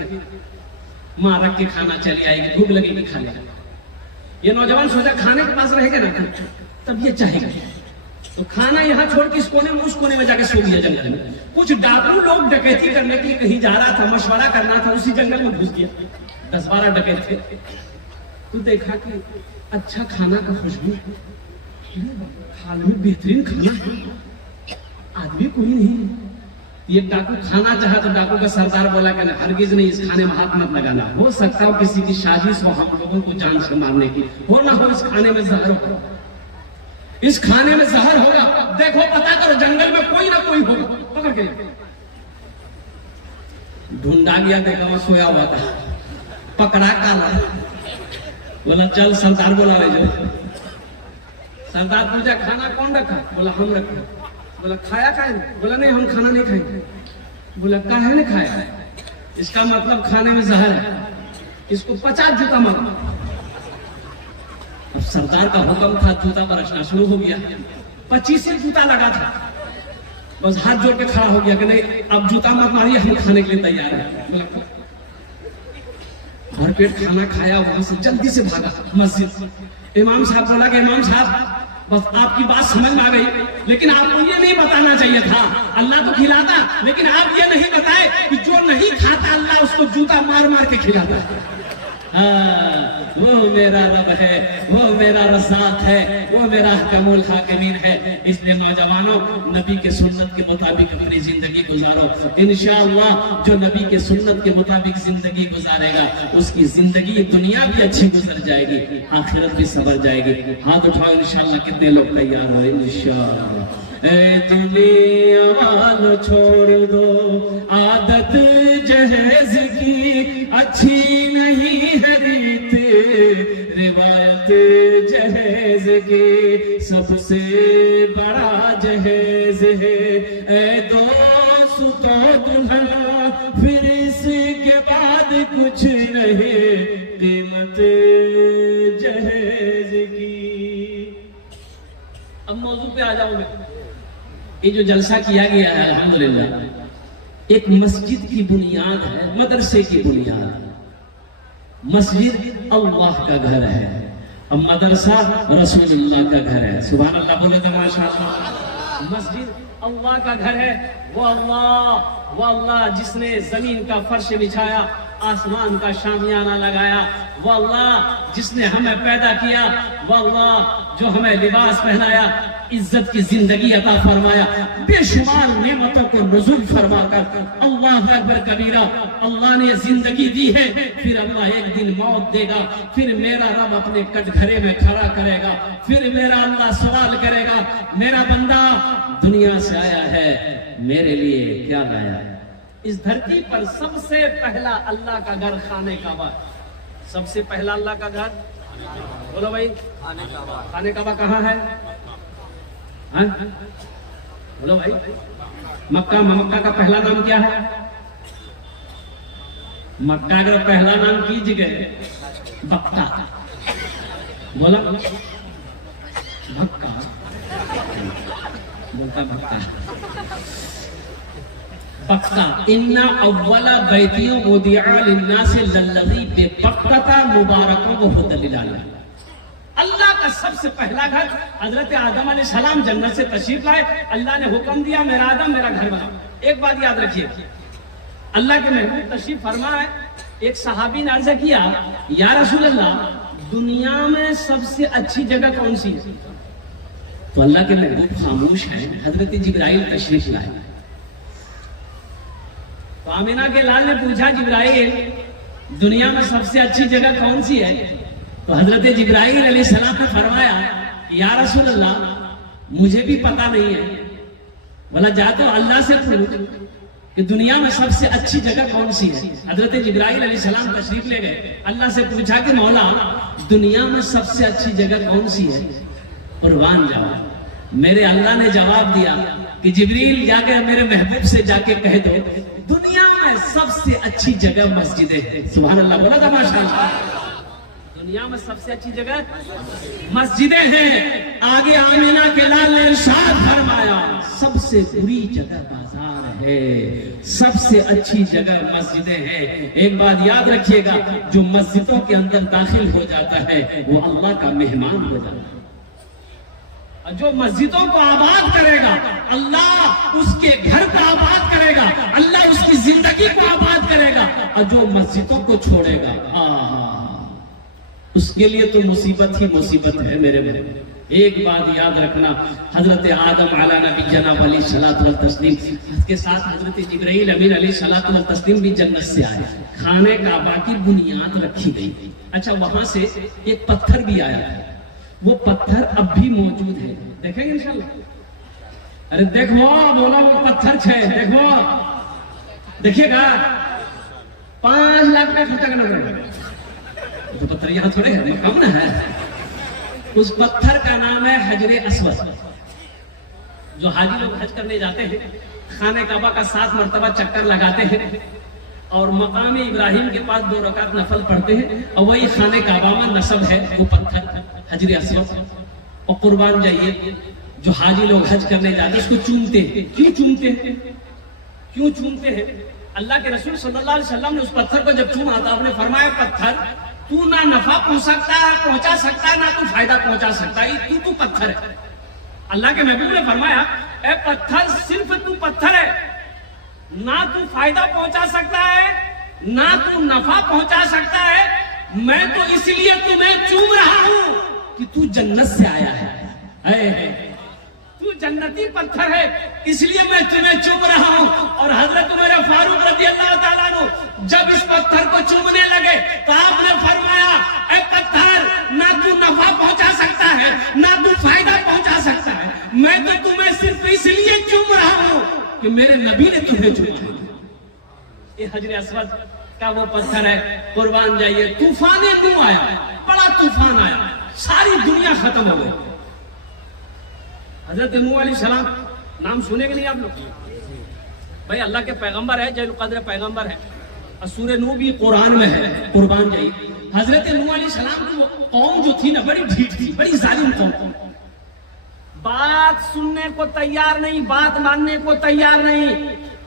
माँ रख के खाना चली आएगी, भूख लगेगी खा लेगा। ये नौजवान सोचा खाने के पास रहेगा ना तब ये चाहेगा, तो खाना यहाँ छोड़ के इस कोने में उस कोने में जाके सो गया जंगल में। कुछ डाकू लोग डकैती करने के लिए कहीं जा रहा था, मशवरा करना था, उसी जंगल में घुस गया। 10-12 डकैत थे। तो देखा कि अच्छा खाना का खुशबू, खा लो बेहतरीन खाना, आदमी कोई नहीं। ये डाकू खाना चाहा तो डाकू का सरदार बोला कि हरगिज नहीं, इस खाने में हाथ मत लगाना, हो सकता हो किसी की साजिश हो हम लोगों को जान से मारने की, हो ना हो इस खाने में जहर होगा, इस खाने में जहर होगा, देखो पता करो जंगल में कोई ना कोई होगा, पकड़ के ढूंढा गया, देखा वहां सोया हुआ था, पकड़ा काला। बोला चल सरदार बुलावे जो। सरदार पूछा खाना कौन रखा? बोला हम रखा। बोला खाया खाए? बोला नहीं हम खाना नहीं खाएंगे। बोला काहे नहीं खाया? इसका मतलब खाने में जहर है, इसको 50 जूता मारो। अब सरदार का हुक्म था, जूता बरसना शुरू हो गया। 25 जूता लगा था, बस हाथ जोड़ के खड़ा हो गया कि नहीं अब जूता मत मारिए, हम खाने के लिए तैयार है। भर पेट खाना खाया, वहां से जल्दी से भागा मस्जिद। इमाम साहब बोला कि इमाम साहब बस आपकी बात समझ में आ गई, लेकिन आपको ये नहीं बताना चाहिए था, अल्लाह तो खिलाता, लेकिन आप ये नहीं बताए कि जो नहीं खाता अल्लाह उसको जूता मार मार के खिलाता है। वो मेरा रब है, वो मेरा रज़्ज़ाक़ है, वो मेरा हकमुल हाकिमीन है। इसलिए नौजवानों नबी के सुन्नत के मुताबिक अपनी जिंदगी गुजारो। इंशाअल्लाह जो नबी के सुन्नत के मुताबिक जिंदगी गुजारेगा उसकी जिंदगी दुनिया भी अच्छी गुजर जाएगी, आखिरत भी सवर जाएगी। हाथ उठाओ इंशाअल्लाह, कितने लोग तैयार हो? इंशाअल्लाह ए दुनिया वालों छोड़ दो आदत जहेज की, अच्छी नहीं है रीत रिवायत जहेज की, सबसे बड़ा जहेज है ए दोस्त तो दुल्हन, फिर इसके बाद कुछ नहीं कीमत जहेज की। अब मौजू पे आ जाऊं मैं। ये जो जलसा किया गया है अल्हम्दुलिल्लाह एक मस्जिद की बुनियाद है, मदरसे की बुनियाद। मस्जिद अल्लाह का घर है और मदरसा रसूलुल्लाह का घर है। सुभान अल्लाह बोले तो माशाअल्लाह। मस्जिद अल्लाह का घर है। वो अल्लाह जिसने जमीन का फर्श बिछाया, आसमान का शामियाना लगाया, वो अल्लाह जिसने हमें पैदा किया, वो अल्लाह जो हमें लिबास पहनाया, इज्जत की जिंदगी अता फरमाया, बेशुमार नेमतों को नुज़ुल फरमाकर अल्लाह अकबर कबीरा। अल्लाह ने जिंदगी दी है, फिर अल्लाह एक दिन मौत देगा, फिर मेरा रब अपने कटघरे में खड़ा करेगा, फिर मेरा अल्लाह सवाल करेगा, मेरा बंदा दुनिया से आया है, मेरे लिए क्या लाया? इस धरती पर सबसे पहला अल्लाह का घर खाने काबा। सबसे पहला अल्लाह का घर, बोलो भाई, खाने काबा कहाँ है? हाँ? बोलो भाई। मक्का, मक्का का पहला नाम क्या है? मक्का का पहला नाम कीजिए बक्का। बोलो भक्का, बोलता भक्का पक्का। इन्ना अव्वला बैतियों मुदिआ लिन्नास लल्लज़ी बिबक्का मुबारकों को हुदलिलाला। अल्लाह का सबसे पहला घर हजरत आदम अलैहिस्सलाम जन्नत से तशरीफ लाए। अल्लाह ने हुक्म दिया, मेरा आदम मेरा घर बनाओ। एक बात याद रखिए, अल्लाह के महबूब तशरीफ फरमा है। एक सहाबी ने अर्ज़ किया, या रसूल अल्लाह, दुनिया में सबसे अच्छी जगह कौन सी है? तो अल्लाह के महबूब खामोश हैं। हजरत जिब्राइल तशरीफ लाए। तो आमिना के लाल ने पूछा, जिब्राइल दुनिया में सबसे अच्छी जगह कौन सी है? तो हजरत जिब्राइल अलैहिस्सलाम ने फरमाया, या रसूल अल्लाह, मुझे भी पता नहीं है। बोला, जा तो अल्लाह से पूछ कि दुनिया में सबसे अच्छी जगह कौन सी है। हजरत जिब्राइल अलैहिस्सलाम तशरीफ ले गए। अल्लाह से पूछा कि मौला, दुनिया में सबसे अच्छी जगह कौन सी है? कुर्बान जवाब। मेरे अल्लाह ने जवाब दिया कि जिब्रील जाके मेरे महबूब से जाके कह दो, दुनिया में सबसे अच्छी जगह मस्जिदें हैं। सुभान अल्लाह बोला था माशाअल्लाह। दुनिया में सबसे अच्छी जगह मस्जिदें हैं। आगे आमिना के लाल ने इरशाद फरमाया, सबसे बुरी जगह बाजार है, सबसे अच्छी जगह मस्जिदें हैं। एक बात याद रखिएगा, जो मस्जिदों के अंदर दाखिल हो जाता है वो अल्लाह का मेहमान हो जाता है। जो मस्जिदों को आबाद करेगा, अल्लाह उसके घर को आबाद करेगा, अल्लाह उसकी जिंदगी को आबाद करेगा। और जो मस्जिदों को छोड़ेगा, उसके लिए तो मुसीबत ही मुसीबत है मेरे भाई। एक बात याद रखना, हजरत आदम अला नबी जनाब अली सलात वल तस्लीम के साथ हजरत जिब्राइल अमीन अली सलात वल तस्लीम भी जन्नत से आए। खाने काबा की बुनियाद रखी गई। अच्छा, वहां से एक पत्थर भी आया है, वो पत्थर अब भी मौजूद है, देखेंगे इंशाल्लाह। अरे देखो, बोला वो पत्थर छे, देखो, देखिएगा 5 लाख का खर्चा करना पड़ेगा। तो पत्थर यहाँ थोड़े है, कम ना है। उस पत्थर का नाम है हजरे अस्वद। जो हाजी लोग हज करने जाते हैं, खाने काबा का 7 मरतबा चक्कर लगाते हैं और मकाम इब्राहिम के पास 2 रकात नफल पढ़ते हैं, और वही खाने काबा में नस्ब है वो पत्थर हजरे अस्वद। और कुर्बान जाइए, जो हाजी लोग हज करने जाते हैं उसको चूमते हैं। क्यों चूमते हैं? क्यों चूमते हैं? अल्लाह के रसूल सल्लल्लाहु अलैहि वसल्लम ने उस पत्थर को जब चूमा था, आपने फरमाया, पत्थर तू ना नफा पहुंचा सकता है, ना तू फायदा पहुंचा सकता है, तू पत्थर है। अल्लाह के महबूब ने फरमाया, ए पत्थर, सिर्फ तू पत्थर है, ना तू फायदा पहुंचा सकता है, ना तू नफा पहुंचा सकता है। मैं तो इसलिए तुम्हें चूम रहा हूं कि तू जन्नत से आया है, तू जन्नती पत्थर है, इसलिए मैं तुम्हें चूम रहा हूं। और हजरत उमर फारूक रज़ी अल्लाह ताला अन्हु जब इस पत्थर को चूमने लगे तो आपने फरमाया, ए पत्थर, ना तू नफा पहुंचा सकता है, ना तू फायदा पहुंचा सकता है, मैं तो तुम्हें सिर्फ तुम्हें छुपाना। ये हजर अस्वद का वो पत्थर है, कुर्बान जाइए। तूफान नूह आया, बड़ा तूफान आया, सारी दुनिया खत्म हो गई। हजरत नूह अलैहिस्सलाम नाम सुनेंगे नहीं आप लोग? भाई अल्लाह के पैगंबर है, जैल कद्र पैगंबर है, और सूरह नूह भी कुरान में है, कुर्बान जाइए। हजरत नूह अलैहिस्सलाम की कौम जो थी ना, बड़ी ढीठ थी, बड़ी जालिम कौम, बात सुनने को तैयार नहीं, बात मानने को तैयार नहीं,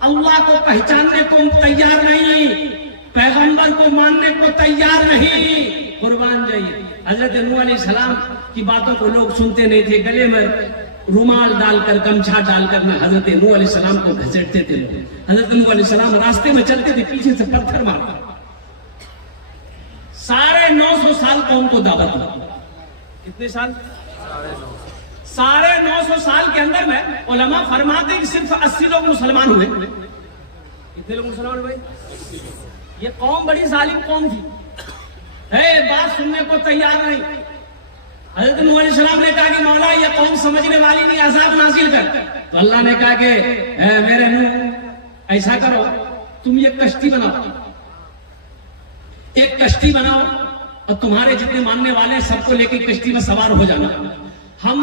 अल्लाह को पहचानने को तैयार नहीं, पैगंबर को मानने को तैयार नहीं। कुर्बान जाइए। हजरत नूह अलैहिस्सलाम की बातों को लोग सुनते नहीं थे, गले में रुमाल डालकर, गमछा डालकर ना हजरत नूह अलैहिस्सलाम को घसीटते थे लोग। हजरत नूह अलैहिस्सलाम रास्ते में चलते थे, पीछे से पत्थर मारते। 950 साल कौम को दावत दी। कितने साल? 950 साल के अंदर में उलमा फरमाते कि सिर्फ 80 लोग मुसलमान हुए। कितने लोग मुसलमान हुए? ये कौम बड़ी जालिम कौम थी, है, बात सुनने को तैयार नहीं। हजरत नूह अलैहिस्सलाम ने कहा कि मौला ये कौम समझने वाली नहीं, अज़ाब नाज़िल कर। तो अल्लाह ने कहा कि मेरे नूह ऐसा करो, तुम ये कश्ती बनाओ, एक कश्ती बनाओ और तुम्हारे जितने मानने वाले हैं सबको लेके कश्ती में सवार हो जाना। हम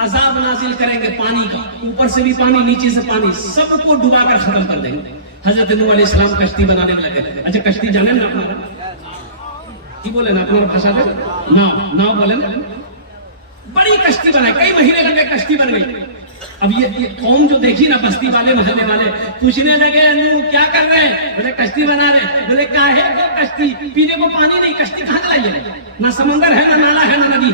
अज़ाब नाज़िल करेंगे पानी का, ऊपर से भी पानी, नीचे से पानी, सबको डुबा कर खत्म कर देंगे। हजरत नूह अलैहिस्सलाम कश्ती बनाने में लगे। अच्छा कश्ती जाने ना अपना की बोले ना, अपना भाषा में नाव बोले ना। बड़ी कश्ती बनाई, कई महीने लगे, कश्ती बन गई। अब ये कौम जो देखी ना, बस्ती वाले, महल्ले वाले पूछने लगे नूह क्या कर रहे हैं? बोले कश्ती बना रहे। बोले क्या है वो कश्ती? पीने को पानी नहीं, कश्ती कहाँ से लाइए? ना समंदर है, ना नाला है, ना नदी।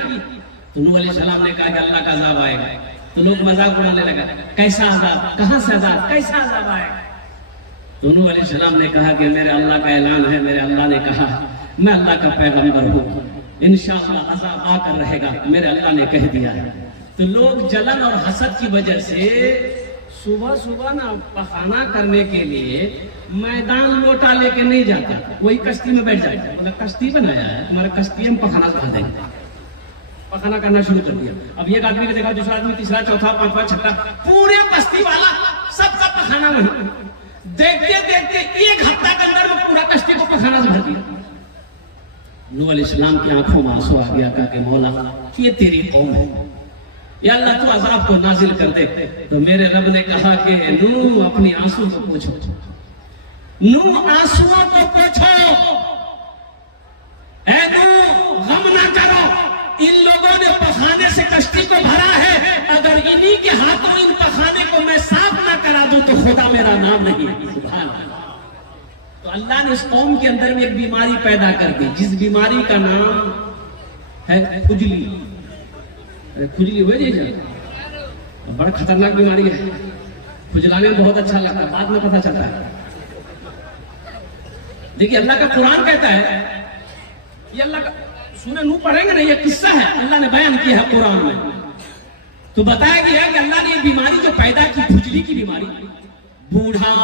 तो नूह अलैहिस्सलाम ने कहा कि अल्लाह का अज़ाब आएगा। तो लोग मजाक उड़ाने लगा, कैसा अज़ाब, कहां से अज़ाब, कैसा अज़ाब आएगा? तो नूह अलैहिस्सलाम ने कहा कि मेरे अल्लाह का ऐलान है, मेरे अल्लाह ने कहा मैं अल्लाह का पैगंबर हूँ, इंशाअल्लाह अज़ाब आकर रहेगा, मेरे अल्लाह ने कह दिया है। तो लोग जलन और हसद की वजह से सुबह सुबह ना पखाना करने के लिए मैदान लोटा लेके नहीं जाता, वही कश्ती में बैठ जाता। मतलब कश्ती बनाया है, तुम्हारे कश्ती में पखाना कहा देंगे, पखाना करना शुरू कर दिया। अब एक आदमी को देखा, दूसरा आदमी, तीसरा, चौथा, पांचवा, छठा, पूरे बस्ती वाला सबका पखाना वही। देखते देखते एक हफ्ता के अंदर में पूरा कश्ती को पखाना से भर दिया। नूह अलैहिस्सलाम की आंखों में आंसू आ गया, कहा कि मौला ये तेरी कौम है, या अल्लाह तू अज़ाब को नाजिल कर दे। तो मेरे रब ने कहा कि नूह अपनी आंसू को पोंछो, नूह आंसुओं को पोंछो, ऐ नूह गम ना करो, इन लोगों ने पखाने से कश्ती को भरा है, अगर इन्हीं के हाथों इन पखाने को मैं साफ ना करा दूं तो खुदा मेरा नाम नहीं। सुभान अल्लाह। तो अल्लाह ने उस कौम के अंदर में एक बीमारी पैदा कर दी, जिस बीमारी का नाम है खुजली। अरे खुजली हुए जी, बड़ा खतरनाक बीमारी है। खुजलाने में बहुत अच्छा लगता है, बाद में पता चलता है। देखिए अल्लाह का कुरान कहता है, ये अल्लाह का सूरह नूह पढ़ेंगे ना, ये किस्सा है, अल्लाह ने बयान किया है कुरान में। तो बताया गया कि अल्लाह ने ये बीमारी जो पैदा की, खुजली की बीमारी, बूढ़ा,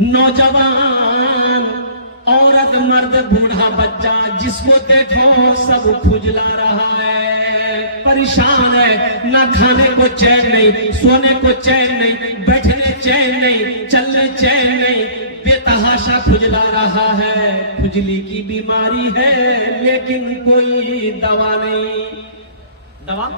नौजवान, औरत, मर्द, बूढ़ा, बच्चा, जिसको देखो सब खुजला रहा है, परेशान है, ना खाने को चैन नहीं, सोने को चैन नहीं, बैठने चैन नहीं, चलने चैन नहीं, बेतहाशा खुजला रहा है। खुजली की बीमारी है लेकिन कोई दवा नहीं। दवा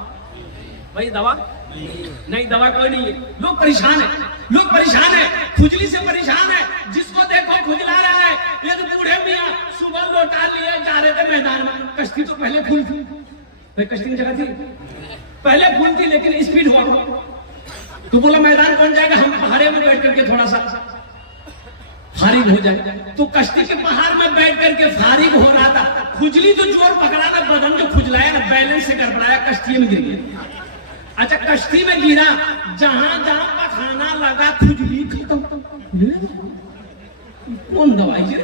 भाई, दवा नहीं, दवा कोई नहीं है। लोग परेशान है, लोग परेशान है, खुजली से परेशान है, जिसको देखो खुजला रहा है। ये तो बूढ़े मियां सुबह लोटा लिए जा रहे थे मैदान में, कश्ती तो पहले फुल थी भाई, कश्ती की जगह थी पहले फुल थी, लेकिन स्पीड हुआ तो बोला मैदान कौन जाएगा, हम पहाड़े में बैठ करके थोड़ा सा फारिग हो जाए। तो कश्ती के पहाड़ में बैठ करके फारिग हो रहा था, खुजली तो जोर पकड़ा ना, बदन जो खुजलाया ना, बैलेंस से गड़बड़ाया, कश्ती में गिर गया। अच्छा कश्ती में गिरा, जहां जहां पखाना लगा खुजली खत्म। कौन दवाई है?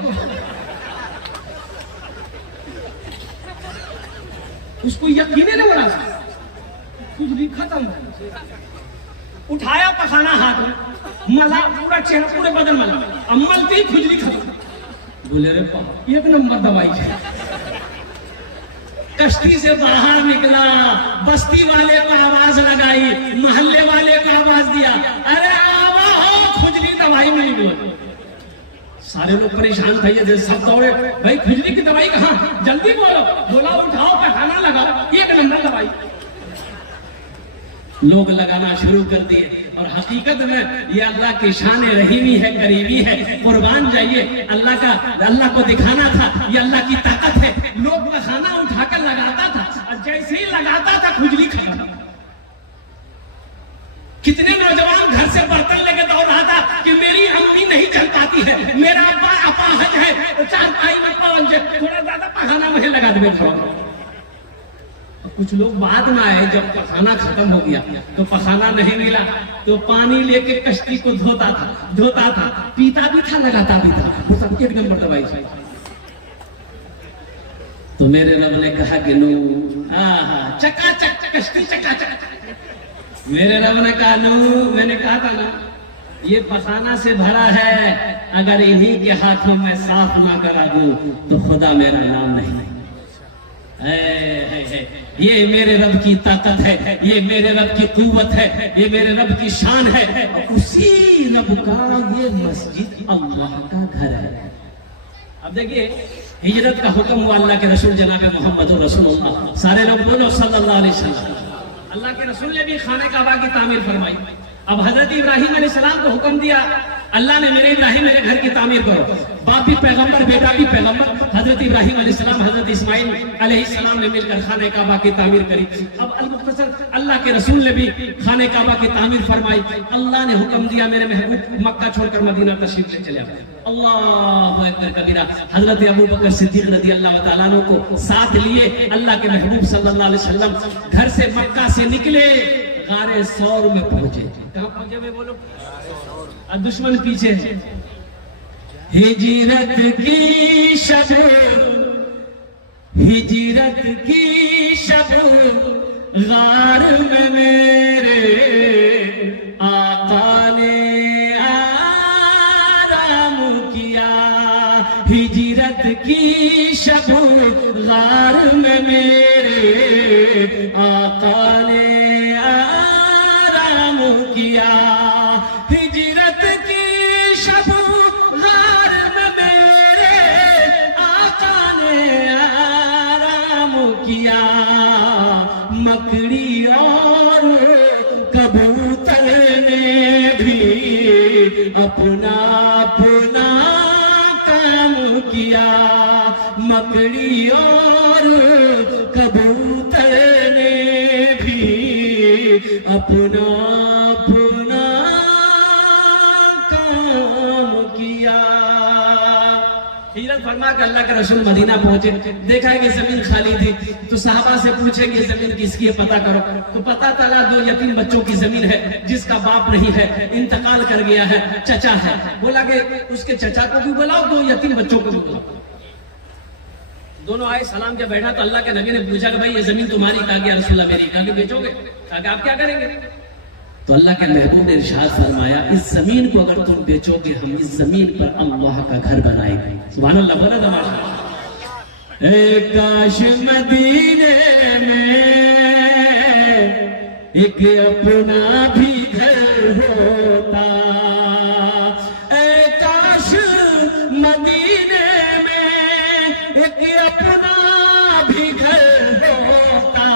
उसको यकीन नहीं हो रहा, खुजली खत्म। उठाया पखाना हाथ में, मला पूरा चेहरा, पूरे बदन मला, मलती खुजली खत्म। बोले रे बाप, एक नंबर दवाई है। कश्ती से बाहर निकला, बस्ती वाले को आवाज लगाई, मोहल्ले वाले को आवाज दिया, अरे आवा हो, खुजली दवाई मिली बोले। सारे लोग परेशान थे, ये सब दौड़े, भाई खुजली की दवाई कहाँ, जल्दी बोलो। बोला उठाओ पैखाना लगाओ, 1 नंबर दवाई। लोग लगाना शुरू कर दिए। और हकीकत में ये अल्लाह की शान रहीमी है, करीबी है। कुर्बान जाइए, अल्लाह को दिखाना था ये अल्लाह की ताकत है। लोग पैखाना उठाकर लगाता था और जैसे ही लगाता था खुजली खत्म। कितने नौजवान घर से बर्तन लेके दौड़ रहा था कि मेरी अम्मी नहीं चल पाती है, मेरा अब्बा अपाहज है, 4 पाई में पवन है, थोड़ा ज्यादा पखाना मुझे लगा दे। कुछ लोग बाद में आए, जब पखाना खत्म हो गया तो पखाना नहीं मिला तो पानी लेके कश्ती को धोता था, पीता भी था, लगाता भी था। वो सब 1 नंबर दवाई। तो मेरे रब ने कहा कि नो, चकाचक कश्ती चकाचक। मेरे रब ने कहा नो, मैंने कहा था ना ये पखाना से भरा है, अगर इन्हीं के हाथों में साफ ना करा दूं तो खुदा मेरा नाम नहीं। ये मेरे रब की ताकत है, ये मेरे रब की कुव्वत है, ये मेरे रब की शान है। उसी रब का ये मस्जिद अल्लाह का घर है। अब देखिए, हिजरत का हुक्म हुआ अल्लाह के रसूल जनाब मोहम्मद रसूलुल्लाह, सारे लोग बोलो सल्लल्लाहु अलैहि वसल्लम। अल्लाह के रसूल ने भी खाने काबा की तामीर फरमाई। अब हजरत इब्राहिम अलैहिस्सलाम को हुक्म दिया अल्लाह ने, मेरे इब्राहिम मेरे घर की तामीर करो। बाप भी पैगंबर, बेटा भी पैगंबर। हजरत इब्राहिम अलैहिस्सलाम हजरत इस्माइल अलैहिस्सलाम ने मिलकर खाने काबा की तामीर करी। अब अल-मुख्तसर अल्लाह के रसूल ने भी खाने काबा की तामीर फरमाई। अल्लाह ने हुक्म दिया मेरे महबूब मक्का छोड़कर मदीना तशरीफ ले चले आए। अल्लाहु अकबर कबीरा। हजरत अबू बकर सिद्दीक रज़ियल्लाहु तआला अन्हु को साथ लिए अल्लाह के महबूब सल्लल्लाहु अलैहि वसल्लम घर से मक्का से निकले, गारे सौर में पहुंचे। कहां पहुंचे भाई बोलो? और दुश्मन पीछे। हिजरत की शब, हिजरत की शब गार में मेरे आका ने आराम किया। हिजरत की शब गार में मेरे आका ने आराम किया। हिजरत की शब गार में मेरे आका ने आराम किया। मकड़ी और कबूतर ने भी अपना अपना काम किया। मकड़ी और कबूतर ने भी अपना अपना काम किया। हिजरत फरमा के अल्लाह के रसूल मदीना पहुंचे। देखा है कि जमीन खाली थी तो सहाबा से पूछे कि जमीन किसकी है, पता करो। तो पता चला 2 यतीम बच्चों की जमीन है, जिसका बाप नहीं है, इंतकाल कर गया है, चचा है। बोला कि उसके चचा को भी बुलाओ, 2 यतीम बच्चों को भी बुलाओ। दोनों आए, सलाम के बैठा तो अल्लाह के नबी ने पूछा कि भाई ये जमीन तुम्हारी? कहा कि रसूलल्लाह मेरी। कहा कि बेचोगे? कहा कि आप क्या करेंगे? तो अल्लाह के महबूब ने इरशाद फरमाया, इस जमीन को अगर तुम बेचोगे हम इस जमीन पर अल्लाह का घर बनाएंगे। सुभान अल्लाह, बोला तमाशा। काश मदीने में एक अपना भी घर होता। काश मदीने में एक अपना भी घर होता।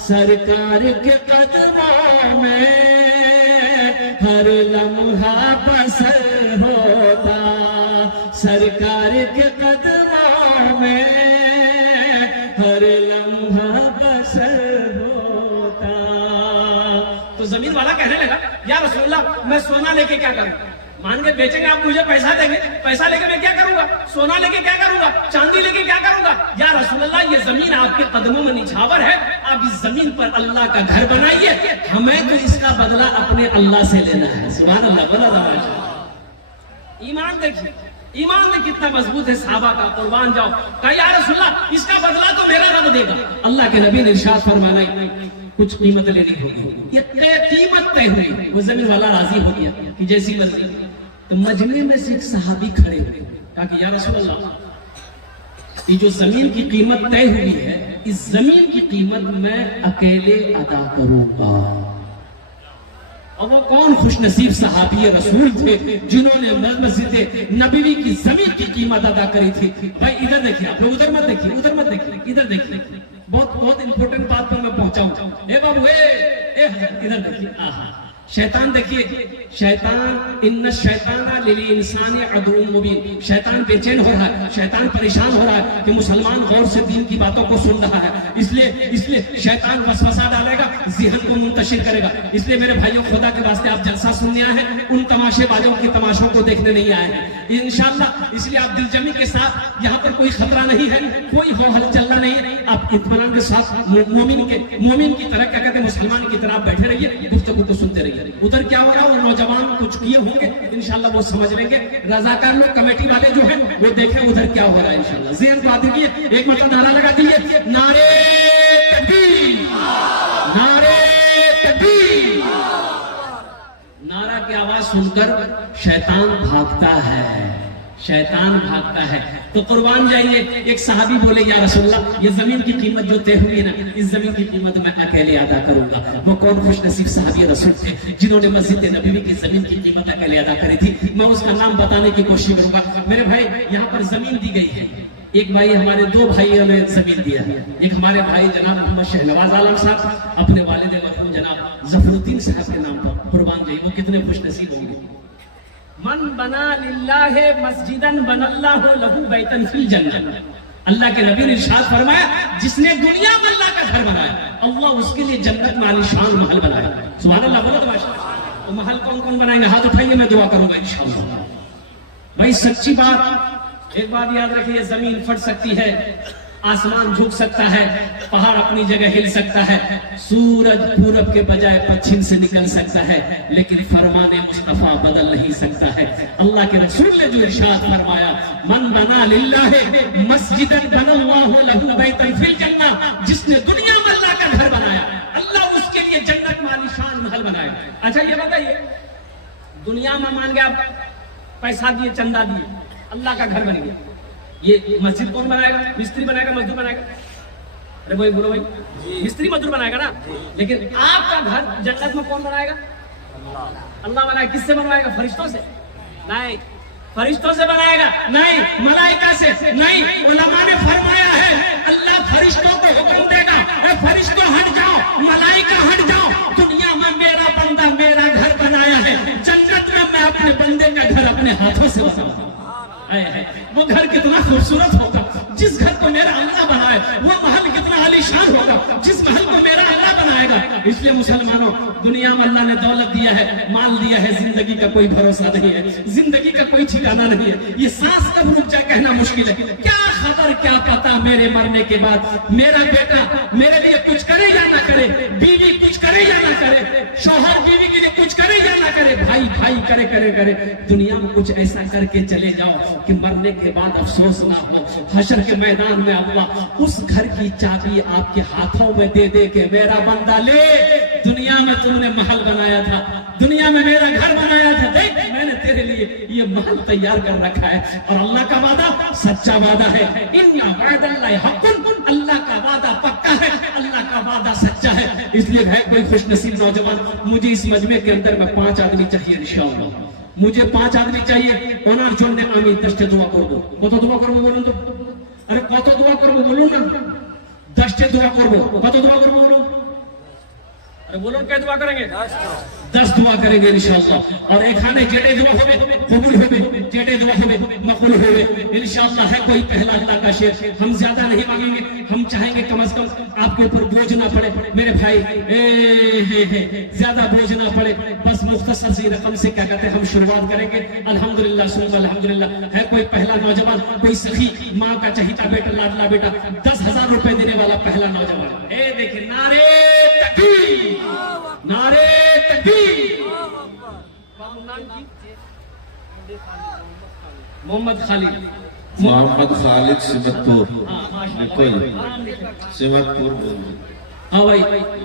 सरकार के कदमों में हर लम्हा बसर होता। सरकार के कदमों में हर लम्हा बसर होता। तो जमीन वाला कहने लगा, या रसूलल्लाह मैं सोना लेके क्या करूं? मान के बेचेंगे आप, मुझे पैसा देंगे, पैसा लेके मैं क्या करूंगा? सोना लेके क्या करूंगा? चांदी लेके क्या करूंगा? या रसूलल्लाह ये जमीन आपके कदमों में निछावर है, आप इस जमीन पर अल्लाह का घर बनाइए, हमें तो इसका बदला अपने अल्लाह से लेना है। सुभान अल्लाह, बोला। ईमान देखिए, ईमान में कितना मजबूत है सहाबा का। कुर्बान जाओ। कहा या रसूलल्लाह इसका बदला तो मेरा रब देगा। अल्लाह के नबी ने इरशाद फरमाया कुछ कीमत लेनी होगी, ये कीमत तय हुई। वो जमीन वाला राजी हो गया कि जैसी मर्जी। तो मजमे में से एक सहाबी खड़े हुए, कहा कि या रसूलल्लाह ये जो जमीन की कीमत तय हुई है, इस जमीन की कीमत मैं अकेले अदा करूंगा। और वो कौन खुशनसीब सहाबी रसूल थे जिन्होंने मस्जिद नबवी की जमीन की कीमत अदा करी थी। भाई इधर देखिए, आप लोग उधर मत देखिए, उधर मत देखिए, इधर देखिए, बहुत बहुत इंपॉर्टेंट बात पर मैं पहुंचाऊं। ए बाबू ए इधर देखिए, आहा शैतान देखिए, शैतान इन्न शैताना लिल इंसानी अदुव्वुन मुबीन, शैतान बेचैन हो रहा है, शैतान परेशान हो रहा है कि मुसलमान गौर से दीन की बातों को सुन रहा है, इसलिए शैतान वसवसा डालेगा, ज़हन को मुंतशिर करेगा। इसलिए मेरे भाइयों, खुदा के वास्ते आप जलसा सुनने आए हैं, उन तमाशेबाजों के तमाशों को देखने नहीं आए हैं इंशाअल्लाह। इसलिए आप दिलजमी के साथ, यहाँ पर कोई खतरा नहीं है, कोई हो हल चलना नहीं है, आप इत्मीनान के साथ मोमिन की तरह, क्या कहते हैं, मुसलमान की तरह बैठे रहिए, गुफ्तगू को सुनते रहिए। उधर क्या हो रहा है, वो नौजवान कुछ किए होंगे, इंशाल्लाह वो समझ लेंगे। रजाकार लोग, कमेटी वाले जो हैं, वो देखें उधर क्या हो रहा है इंशाल्लाह। ज़हन को आदि किए, एक मतलब नारा लगा दीजिए, नारे तकबीर, नारे तकबीर। नारा की आवाज सुनकर शैतान भागता है, शैतान भागता है। तो कुर्बान जाइए। एक सहाबी बोले, या रसूलल्लाह, ये जमीन की कीमत जो तय हुई है ना, इस जमीन की कीमत मैं अकेले अदा करूंगा। वो कौन खुशनसीब सहाबी रसूल थे जिन्होंने मस्जिद नबवी की जमीन की कीमत अकेले अदा करी थी। मैं उसका नाम बताने की कोशिश करूंगा। मेरे भाई, यहाँ पर जमीन दी गई है, एक भाई, हमारे दो भाइयों ने जमीन दिया है। एक हमारे भाई जनाब मोहम्मद शहनवाज आलम साहब अपने वालिद मरहूम जनाब जफरुद्दीन साहब के नाम पर, कुर्बान जाइए, वो कितने खुशनसीब होंगे। मन बना लिल्लाहि मस्जिदन बनल्लाहु लहू बैतन फिल जन्नत। अल्लाह के नबी ने इरशाद फरमाया, जिसने दुनिया में अल्लाह का घर बनाया, अल्लाह उसके लिए जन्नत में आलीशान महल बनाया। सुभान अल्लाह, बोलो तो माशाअल्लाह। तो महल कौन कौन बनाएंगे, हाथ उठाइए, मैं दुआ करूंगा इंशाअल्लाह। भाई सच्ची बात, एक बात याद रखिए, जमीन फट सकती है, आसमान झुक सकता है, पहाड़ अपनी जगह हिल सकता है, सूरज पूरब के बजाय पश्चिम से निकल सकता है, लेकिन फरमाने मुस्तफा बदल नहीं सकता है। अल्लाह के रसूल ने जो इरशाद फरमाया, मन बना लिल्लाहि मस्जिदन बनल्लाहु लहू बैतन फिल जन्नह, जिसने दुनिया में अल्लाह का घर बनाया, अल्लाह उसके लिए जन्नत में आलीशान महल बनाया। अच्छा ये बताइए, दुनिया में मान गया पैसा दिए, चंदा दिए, अल्लाह का घर बन गया, ये मस्जिद कौन बनाएगा? मिस्त्री बनाएगा, मजदूर बनाएगा? अरे भाई बोलो भाई, मिस्त्री मजदूर बनाएगा ना। लेकिन आपका घर जन्नत में कौन बनाएगा? अल्लाह बनाएगा। किससे बनवाएगा? फरिश्तों से? नहीं। फरिश्तों से बनाएगा? नहीं। मलाइका से? नहीं। उलमा ने फरमाया है, अल्लाह फरिश्तों को हुक्म देगा, फरिश्तों हट जाओ, मलाइका हट जाओ, दुनिया में मेरा बंदा मेरा घर बनाया है, जन्नत में मैं अपने बंदे का घर अपने हाथों से बनाऊंगा। वो घर कितना खूबसूरत होगा जिस घर को मेरा अल्लाह बनाए, वो महल कितना आलीशान होगा जिस महल को मेरा अल्लाह बनाएगा। इसलिए मुसलमानों, दुनिया में अल्लाह ने दौलत दिया है, माल दिया है, जिंदगी का कोई भरोसा नहीं है, जिंदगी का कोई ठिकाना नहीं है। ये सांस कब रुक जाए कहना मुश्किल है। क्या खबर, क्या पता मेरे मरने के बाद मेरा बेटा मेरे लिए कुछ करे या ना करे, बीवी कुछ करे या ना करे, शौहर बीवी के लिए कुछ करे या ना करे, भाई भाई करे करे करे, दुनिया में कुछ ऐसा करके चले जाओ कि मरने के बाद अफसोस ना हो। हशर के मैदान में अल्लाह उस घर की चाबी आपके हाथों में दे दे के, मेरा बंदा ले, दुनिया में तुमने महल बनाया था, दुनिया में मेरा घर बनाया था, देख मैंने तेरे लिए ये महल तैयार कर रखा है। और अल्लाह का वादा सच्चा वादा है, इन्ना वादल्लाहि हक़्क़ुन, अल्लाह का वादा पक्का है, अल्लाह का वादा सच्चा है। इसलिए है कोई खुशनसीब नौजवान, मुझे इस मजमे के अंदर में 5 आदमी चाहिए इंशाअल्लाह, मुझे 5 आदमी चाहिए। ওনার জন্য আমি 10টা দোয়া করব। কত দোয়া করব বলুন তো? আরে কত দোয়া করব বলুন না? 10টা দোয়া করব। কত দোয়া করব বলুন? अरे बोलो क्या दुआ करेंगे? 10 दुआ करेंगे इंशाअल्लाह। और एखाने जेडे दुआ होवे कबूल होवे, जेडे दुआ होवे मकबूल होवे इंशाअल्लाह। है कोई पहला अल्लाह का शेर, हम ज्यादा नहीं मांगेंगे, हम चाहेंगे कम से कम आपके ऊपर बोझ ना पड़े मेरे भाई, ज्यादा बोझ ना पड़े, बस मुख्तसर सी रकम से क्या कहते हैं हम शुरुआत करेंगे। अल्हम्दुलिल्लाह सुम्मा अल्हम्दुलिल्लाह। है कोई पहला नौजवान, कोई सखी, माँ का चहीता बेटा, लाडला बेटा, 10,000 रुपए देने वाला पहला नौजवान? देखिए, नारे तकबीर, नारे तकबीर। मोहम्मद खालिद, मोहम्मद खालिद सिमतपुर, सिमतपुर हाँ भाई,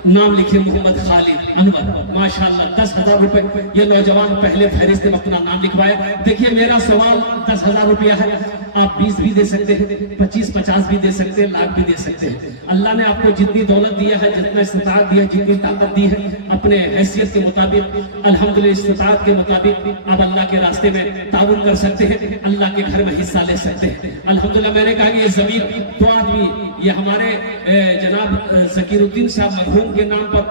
नाम लिखिए मोहम्मद खालिद अनवर, माशाल्लाह 10,000 रुपए। ये नौजवान पहले फहरिस्त में अपना नाम लिखवाया। देखिए मेरा सवाल 10,000 रुपया है, आप 20 भी दे सकते हैं, 25-50 भी दे सकते हैं, लाख भी दे सकते हैं। अल्लाह ने आपको जितनी दौलत दिया है, जितना इस्तिताअत दिया, जितनी ताकत दी है, अपने हैसियत के मुताबिक अल्हम्दुलिल्लाह इस्तिताअत के मुताबिक आप अल्लाह के रास्ते में ताउन कर सकते हैं, अल्लाह के घर में हिस्सा ले सकते हैं। अल्हम्दुलिल्लाह मैंने कहा कि ये जमीन दो आदमी, ये हमारे जनाब ज़कीरुद्दीन साहब मरहूम के नाम पर,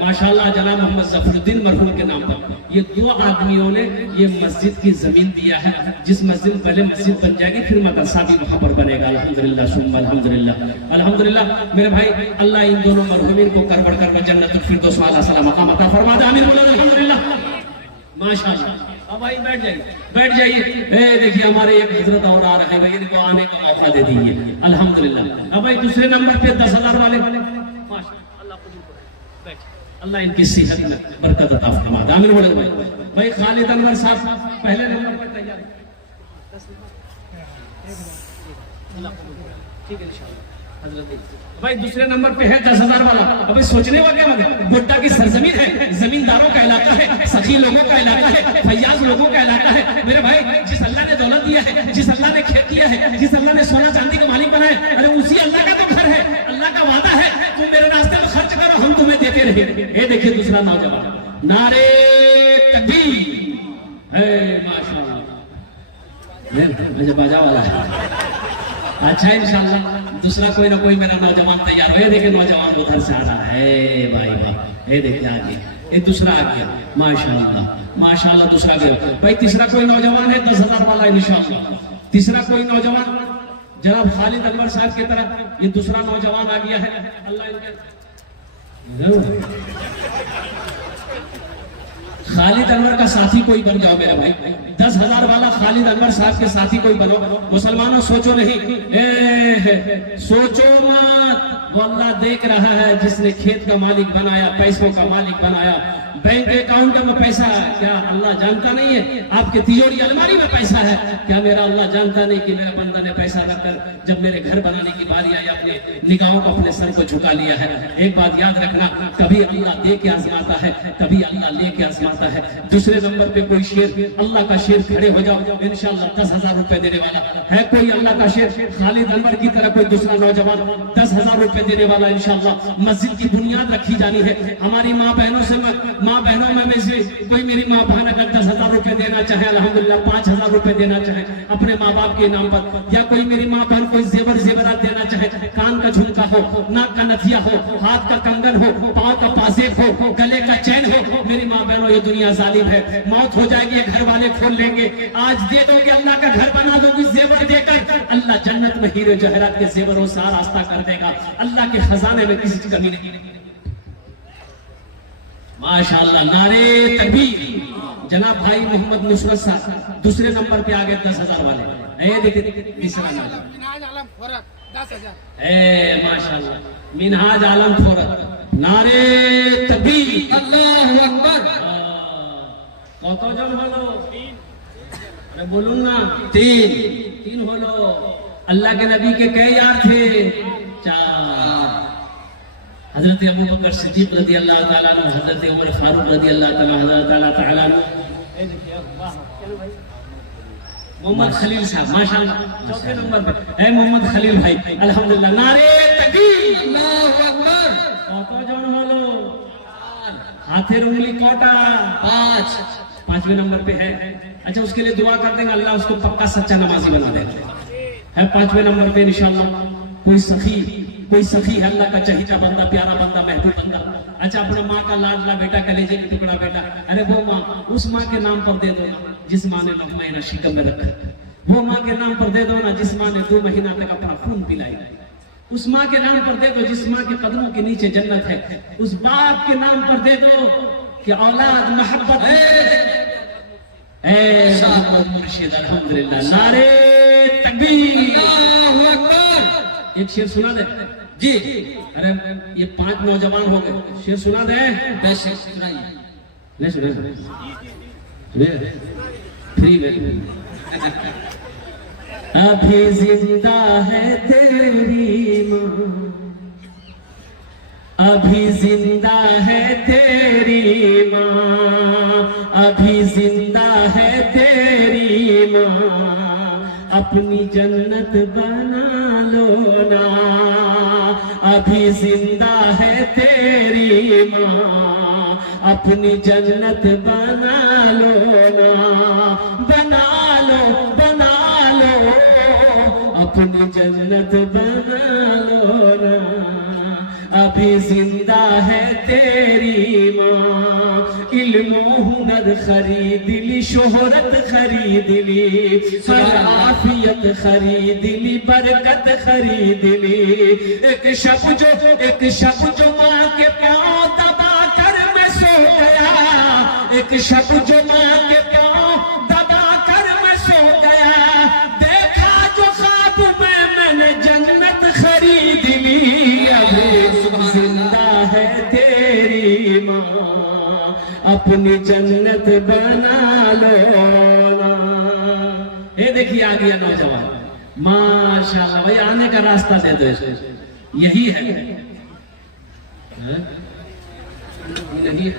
माशाल्लाह जनाब मोहम्मद ज़फरुद्दीन मरहूम के नाम पर, ये दो आदमियों ने ये मस्जिद की जमीन दिया है। जिस मस्जिद पहले मस्जिद बन जाएगी, फिर मदरसा भी वहां पर बनेगा। अल्हम्दुलिल्लाह सुम्मा अल्हम्दुलिल्लाह, अल्हम्दुलिल्लाह। मेरे भाई अल्लाह इन दोनों मरहूमीन को कर बढ़ कर जन्नतुल फिरदौस वाला सला मकाम अता फरमा दे। आमीन बोलो अल्हम्दुलिल्लाह, माशाल्लाह। अब भाई बैठ जाइए, बैठ जाइए। देखिए हमारे एक हजरत और आ रहे हैं, भाई इनको आने का मौका दे दीजिए। अल्हम्दुलिल्लाह। अब भाई दूसरे नंबर पे 10,000 वाले, अल्लाह इनकी सेहत में बरकत अता फरमा दे। आमीन बोलो भाई। खालिद अनवर साहब पहले नंबर पर तैयार, ठीक है इंशाअल्लाह। भाई दूसरे नंबर पे है 10,000 वाला। अभी सोचने वाला क्या मतलब, गोड्डा की सरजमीन है, जमींदारों का इलाका है, सखी लोगों का इलाका है, फैयाज लोगों का इलाका है। मेरे भाई जिस अल्लाह ने दौलत दिया है, जिस अल्लाह ने खेत दिया है, जिस अल्लाह ने सोना चांदी का मालिक बनाया, अरे उसी अल्लाह का तो घर है। अल्लाह का वादा है, तुम मेरे रास्ते में खर्च करो, हम तुम्हें देते रहे। ये देखिए दूसरा नौजवान, नारे तकबीर है, माशाअल्लाह मुझे बाजा वाला है। अच्छा इंशाअल्लाह दूसरा कोई ना कोई मेरा नौजवान तैयार हो। ये देखिए नौजवान उधर से आ रहा है भाई, वाह। ये देखिए आगे, ये दूसरा आ गया, माशाअल्लाह माशाअल्लाह। दूसरा गया भाई। तीसरा कोई नौजवान है 10,000 वाला इंशाअल्लाह। तीसरा कोई नौजवान जनाब खालिद अनवर साहब की तरह, ये दूसरा नौजवान आ गया है। अल्लाह इनके खालिद अनवर का साथी कोई बन जाओ मेरा भाई। 10,000 वाला खालिद अनवर साहब के साथी कोई बनो। मुसलमानों सोचो नहीं, सोचो मत, वो अल्लाह देख रहा है जिसने खेत का मालिक बनाया, पैसों का मालिक बनाया। बैंक अकाउंट में पैसा क्या अल्लाह जानता नहीं है? आपके तिजोरी अलमारी में पैसा है क्या मेरा अल्लाह जानता नहीं कि मेरे बंदा ने पैसा रखकर जब मेरे घर बनाने की बारी आई, अपने निगाहों को अपने सर को झुका लिया है। एक बात याद रखना, कभी अल्लाह दे के आजमाता है, कभी अल्लाह लेके आजमाता है। दूसरे नंबर पे कोई शेर, अल्लाह का शेर, खड़े हो जाओ इंशाअल्लाह 10,000 रुपए देने वाला है कोई अल्लाह का शेर। खालिद अनवर की तरह कोई दूसरा नौजवान 10,000 रुपए देने वाला इंशाअल्लाह। मस्जिद की बुनियाद रखी जानी है। हमारी माँ बहनों से, माँ बहनों में से कोई मेरी माँ बहन अगर 10,000 रुपए देना चाहे, अल्हम्दुलिल्लाह 5,000 रुपए देना चाहे अपने माँ बाप के नाम पर, या कोई मेरी माँ बहन कोई जेवरात देना चाहे, कान का झुमका हो, नाक का नथिया हो, हाथ का कंगन हो, पाँव का पाजेब हो, गले का चैन हो, मेरी माँ बहनों ये दुनिया जालिम है, मौत हो जाएगी, घर वाले खोल लेंगे। आज दे दोगे, अल्लाह का घर बना दोगे जेवर देकर, अल्लाह जन्नत में हीरे जवाहरात के जेवरों से रास्ता कर देगा। अल्लाह के खजाने में किसी की कमी नहीं। माशाअल्लाह, नारे तकबीर। जनाब भाई मोहम्मद नुसरत साहब दूसरे नंबर पे आ गए 10,000 वाले। ये देखिए तीसरा नंबर, मिनहाज आलम खोरक 10,000। माशाअल्लाह, मिनहाज आलम खोरक, नारे तकबीर, अल्लाहु अकबर। कतজন হলো? अरे बोलूं ना, तीन হলো। अल्लाह के नबी के कई यार थे? 4। हजरत अबू बकर सिद्दीक रज़ी अल्लाह ताला अन्हु, हजरत उमर फारूक रज़ी अल्लाह ताला अन्हु, मोहम्मद खलील साहब माशाअल्लाह चौथे नंबर पे है। मोहम्मद खलील भाई, अल्हम्दुलिल्लाह, नारे तकबीर, अल्लाहु अकबर। কতজন হলো? हाथेर उंगली कोटा 5, 5वें नंबर पे है। अच्छा उसके लिए दुआ कर देंगे, अल्लाह उसको पक्का सच्चा नमाजी बना देगा। है 5वें नंबर पे इंशाअल्लाह। कोई सखी है, अल्लाह का चहीता बंदा, प्यारा बंदा, महबूब बंदा। अच्छा अपना माँ का लाडला बेटा, कलेजे की टुकड़ा बेटा, अरे वो माँ, उस माँ के नाम पर दे दो जिस माँ ने 9 महीना शिकम में रखा। वो माँ के नाम पर दे दो ना जिस माँ ने 2 महीना तक अपना खून पिलाई। उस माँ के नाम पर दे दो जिस माँ के कदमों के नीचे जन्नत है। उस बाप के नाम पर दे दो कि औलाद मोहब्बत मुर्शिद। अल्हम्दुलिल्लाह, नारे तकबीर, अल्लाहु अकबर। एक शेर सुना दे जी। अरे ये 5 नौजवान हो गए, शेर सुना दे। शेर सुनाइए। नहीं सुना फ्री में। अभी जिंदा है तेरी माँ, अभी जिंदा है तेरी माँ, अभी जिंदा है तेरी माँ, अपनी जन्नत बना लो ना। अभी जिंदा है तेरी माँ, अपनी जन्नत बना लो ना। बना लो, बना लो, अपनी जन्नत बना लो ना। अभी जिंदा है तेरी माँ, इल्म हुनर खरीद ली, शोहरत खरीद ली, हर आफियत खरीद ली, बरकत खरीद ली। एक शब जो माँ के पाँव दबा कर मैं सो गया, एक शब जो माँ के पाँव दबा कर मैं सो गया, देखा जो ख्वाब में मैंने जन्नत खरीद ली। अभी जिंदा है तेरी माँ, अपनी जन्नत बना लो ना। ये देखिए आ गया नौजवान, माशाल्लाह। भाई आने का रास्ता दे दो इसको, यही है, यही है।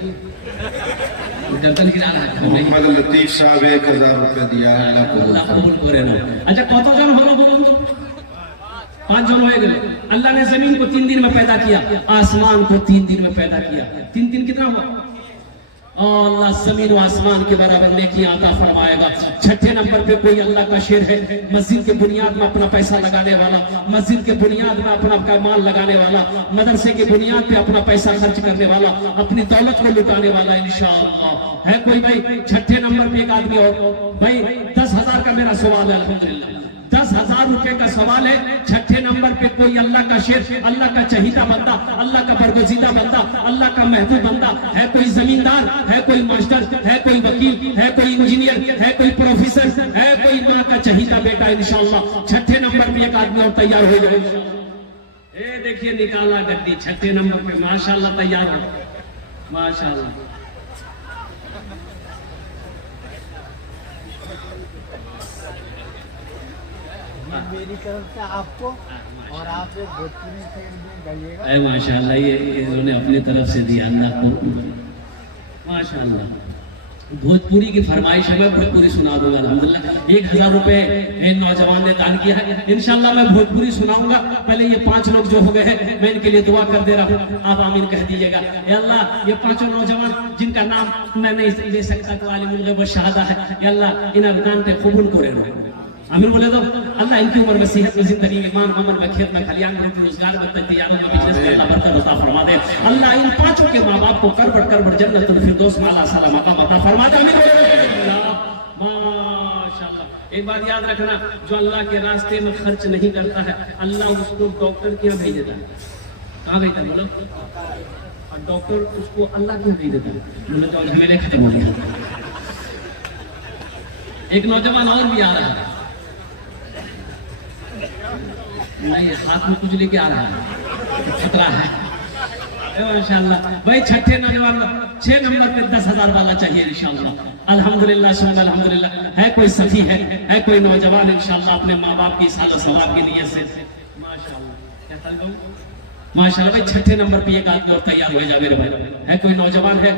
गर्दन गिरा रहा है। मोहम्मद लतीफ साहब 1000 रुपये दिया, अल्लाह कबूल करे ना। अच्छा कतजन हलो बोलুন তো? 5 জন হয়ে গেল। अल्लाह ने जमीन को 3 दिन में पैदा किया, आसमान को 3 दिन में पैदा किया। 3 दिन कितना हुआ? अल्लाह जमीन और आसमान के बराबर नेकी अता फरमाएगा। छठे नंबर पे कोई अल्लाह का शेर है, मस्जिद के बुनियाद में अपना पैसा लगाने वाला, मस्जिद के बुनियाद में अपना माल लगाने वाला, मदरसे के बुनियाद पे अपना पैसा खर्च करने वाला, अपनी दौलत को लुटाने वाला इंशाअल्लाह है कोई भाई। छठे नंबर पे एक आदमी और भाई 10,000 का मेरा सवाल है, अल्हम्दुलिल्लाह 10,000 रुपए का सवाल है। छठे नंबर पे कोई अल्लाह का शेर, अल्लाह का चहीता बंदा, अल्लाह का बरगुजीदा बंदा, अल्लाह का महबूब बंदा है, कोई जमींदार है, कोई मास्टर है, कोई वकील है, कोई इंजीनियर है, कोई प्रोफेसर है, कोई माँ का चहीता बेटा इंशाअल्लाह। छठे नंबर पे एक आदमी और तैयार हो जाए। ये देखिए निकाला गड्डी छठे नंबर पे, माशाअल्लाह तैयार हो, माशाअल्लाह। मेरी तरफ से आपको और आप एक भोजपुरी शेर में गाइएगा। माशाअल्लाह, ये इन्होंने अपनी तरफ से दिया, अल्लाह को माशाअल्लाह। भोजपुरी की फरमाइश है, मैं भोजपुरी सुना दूंगा अल्हम्दुलिल्लाह। 1000 रुपए इन नौजवान ने दान किया है, इंशाअल्लाह मैं भोजपुरी सुनाऊंगा। पहले ये 5 लोग जो हो गए हैं मैं इनके लिए दुआ कर दे रहा हूँ, आप आमीन कह दीजिएगा। या अल्लाह ये 5 नौजवान जिनका नाम मैं नहीं ले सकता तो आलिमुल गैब व शहादा है, या अल्लाह इन अरदान पे कबूल करे रो। आमीन बोले तो अल्लाह इनकी उम्र में, सेहत में, जिंदगी में, ईमान अमल में, खेत में, खलियान में, रोजगार में, तैयारों में, बिजनेस में अल्लाह बरकत अता फरमा दे। अल्लाह इन 5 के माँ बाप को करबट जन्नतुल फिरदौस में आला साला मकाम अता फरमा दे। आमीन माशाअल्लाह। एक बात याद रखना, जो अल्लाह के रास्ते में खर्च नहीं करता है अल्लाह उसको डॉक्टर के यहाँ भेज देता है। कहाँ भेजता है बोलो? और डॉक्टर उसको अल्लाह के यहाँ भेज देता है। बोले तो झमेले खत्म हो गया। एक नौजवान और भी आ रहा है, नहीं हाथ में कुछ लेके आ रहा है, खतरा है इंशाअल्लाह। भाई छठे नौजवान 6 नंबर पे 10,000 वाला चाहिए इंशाअल्लाह। अल्हम्दुलिल्लाह सुन अल्हम्दुलिल्लाह। है कोई सखी है कोई नौजवान इंशाअल्लाह अपने माँ बाप की साल सवाब की नियत से माशाअल्लाह। क्या कहूँ माशाअल्लाह। भाई छठे नंबर पे एक आदमी और तैयार हो जा मेरे भाई। है कोई नौजवान है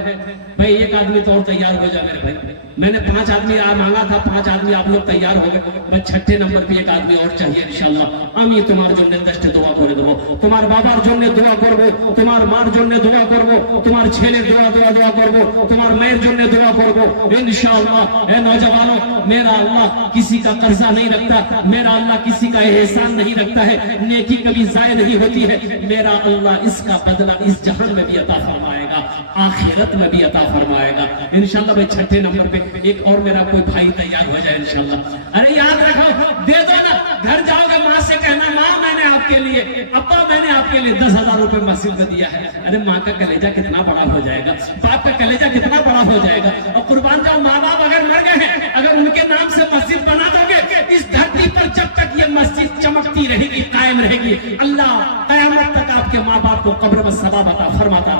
भाई, एक आदमी तो और तैयार हो जा मेरे भाई। मैंने 5 आदमी मांगा था, 5 आदमी आप लोग तैयार हो गए। मैं छठे नंबर पे एक आदमी और चाहिए इंशाअल्लाह। আমি তোমার জন্য 10টি দোয়া করে দেব, তোমার বাবার জন্য দোয়া করব, তোমার মার জন্য দোয়া করব, তোমার ছেলের দোয়া করব, তোমার মায়ের জন্য দোয়া করব इंशाअल्लाह। ए नौजवानों, मेरा अल्लाह किसी का कर्जा नहीं रखता, मेरा अल्लाह किसी का एहसान नहीं रखता है, नेकी कभी जाया नहीं होती है। मेरा अल्लाह इसका बदला इस जहान में भी अता फरमाएगा, आखिरत में भी अता फरमाएगा इंशाअल्लाह। भाई छठे नंबर पे एक और मेरा कोई भाई तैयार हो जाए इंशाअल्लाह। अरे याद रखो, दे दो ना, घर जाओगे माँ से कहना माँ मैंने आपके लिए, अब्बा मैंने आपके लिए 10,000 रुपए मस्जिद में दिया है। अरे माँ का कलेजा कितना बड़ा हो जाएगा, बाप का कलेजा कितना बड़ा हो जाएगा। और कुर्बान जाओ, माँ बाप अगर मर गए हैं, अगर उनके नाम से मस्जिद बना दोगे, इस धरती पर जब तक ये मस्जिद चमकती रहेगी, कायम रहेगी, अल्लाह कयामत तक आपके माँ बाप को कब्र में सवाब अता फरमाता।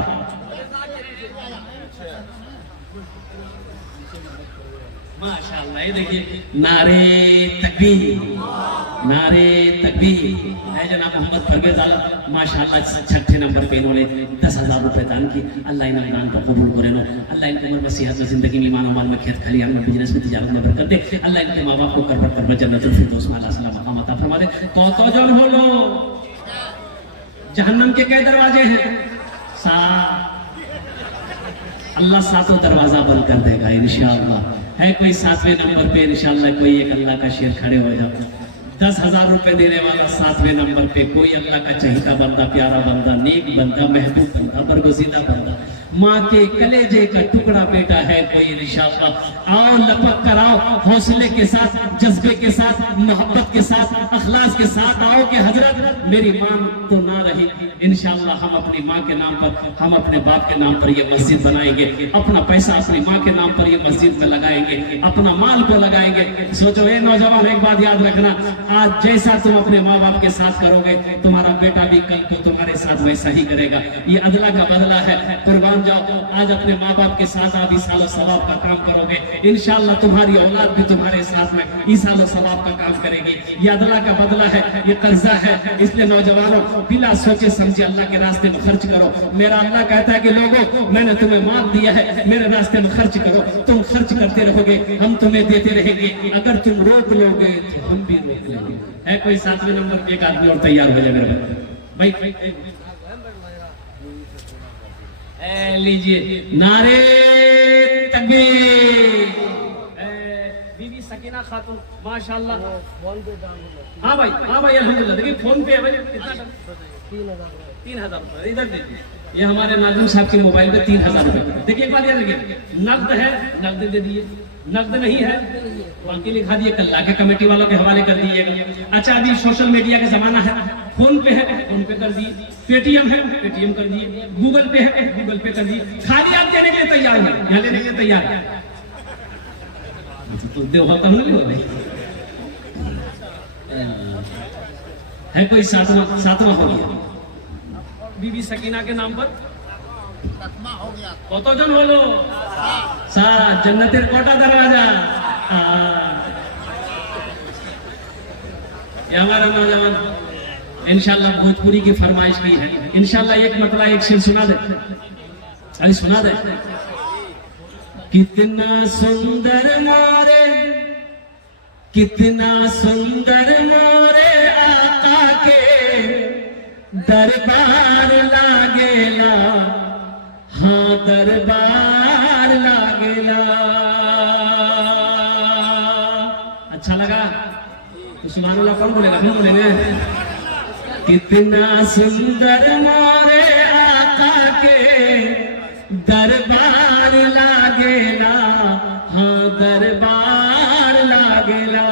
माशाअल्लाह, ये देखिए, नारे तकबीर, नारे तकबीर है जनाब मोहम्मद परवेज आलम, माशाअल्लाह 6ठे नंबर पे इन्होंने 10,000 रुपए दान की। अल्लाह इन दान को कबूल करे नो, अल्लाह इनकी उम्र में, सेहत में, जिंदगी में, ईमान अमान में, खेत खलियान में, बिजनेस में, तिजारत में बरकत दे। अल्लाह इनके माँ बाप को करबर जन्नतुल फिरदौस में अल्लाह सल्लल्लाहु अलैहि वसल्लम अता फरमा दे। तो जन हो लो, जहन्नम के कई दरवाजे हैं? 7। अल्लाह 7 दरवाजा बंद कर देगा इंशाअल्लाह। है कोई 7वें नंबर पे इंशाअल्लाह, कोई एक अल्लाह का शेर खड़े हो जाओ। 10,000 रुपए देने वाला 7वें नंबर पे, कोई अल्लाह का चहीता बंदा, प्यारा बंदा, नेक बंदा, महबूब बंदा, बरगुज़ीदा बंदा, माँ के कलेजे का टुकड़ा बेटा है कोई इंशाअल्लाह। आओ, लपक कर आओ, हौसले के साथ, जज्बे के साथ, मोहब्बत के साथ, अखलास के साथ आओ कि हजरत मेरी माँ तो ना रही, इंशाअल्लाह हम अपनी माँ के नाम पर, हम अपने बाप के नाम पर ये मस्जिद बनाएंगे, अपना पैसा अपनी माँ के नाम पर ये मस्जिद में लगाएंगे, अपना माल को लगाएंगे। सोचो ए नौजवान, एक बात याद रखना, आज जैसा तुम अपने माँ बाप के साथ करोगे, तुम्हारा बेटा भी कल को तुम्हारे साथ वैसा ही करेगा। ये अदला का बदला है, कुर्बान जाओ। आज अपने माँ बाप के साथ आप ईसाल सवाब का काम करोगे, इंशाअल्लाह तुम्हारी औलाद भी तुम्हारे साथ में ईसाल सवाब का काम करेगी। ये अदला का बदला है, ये कर्जा है। इसलिए नौजवानों, बिना सोचे समझे अल्लाह के रास्ते में खर्च करो। मेरा अल्लाह कहता है कि लोगों, मैंने तुम्हें माल दिया है, मेरे रास्ते में खर्च करो। तुम खर्च करते रहोगे, हम तुम्हें देते रहेंगे। अगर तुम रोक लोगे तो हम भी रोक लेंगे। है कोई 7वें नंबर पे एक आदमी और तैयार हो जाए मेरे भाई? लीजिए, नारे तकबीर। बीबी सकीना खातून, माशाअल्लाह। हाँ भाई, हाँ भाई, अल्हम्दुलिल्लाह। देखिए फोन पे है भाई, कितना? 3,000 रुपए इधर दीजिए। ये हमारे नाज़िम साहब के मोबाइल पे 3,000 रुपए। देखिए एक बात याद रखिए, नकद है, नकद दे दिए, नकद नहीं है बाकी लिखा दिए, कल्ला के कमेटी वालों के हवाले कर दिएगा। अच्छा, अभी सोशल मीडिया का जमाना है, फोन पे है, फोन पे कर दिए, पेटीएम है, पेटीएम कर दिए, गूगल पे है, गूगल पे कर दिए। खाली आप देने के लिए तैयार है, यहाँ लेने के लिए तैयार है तो दे होता नहीं है। कोई 7वां हो गया बीबी सकीना के नाम पर? कत जन हलो? 7। जन्नतेर कटा दरवाजा? ये हमारा नौजवान इंशाअल्लाह भोजपुरी की फरमाइश की है। इंशाअल्लाह एक मतलब एक शेर सुना दे, अरे सुना दे। कितना सुंदर मोरे, कितना सुंदर मोरे आका के दरबार लागेला, हाँ दरबार लागेला। अच्छा लगा तो सुभान अल्लाह कौन बोलेगा? हम बोलेंगे। कितना सुंदर मोरे आका के दरबार लागेला, हाँ दरबार लागेला।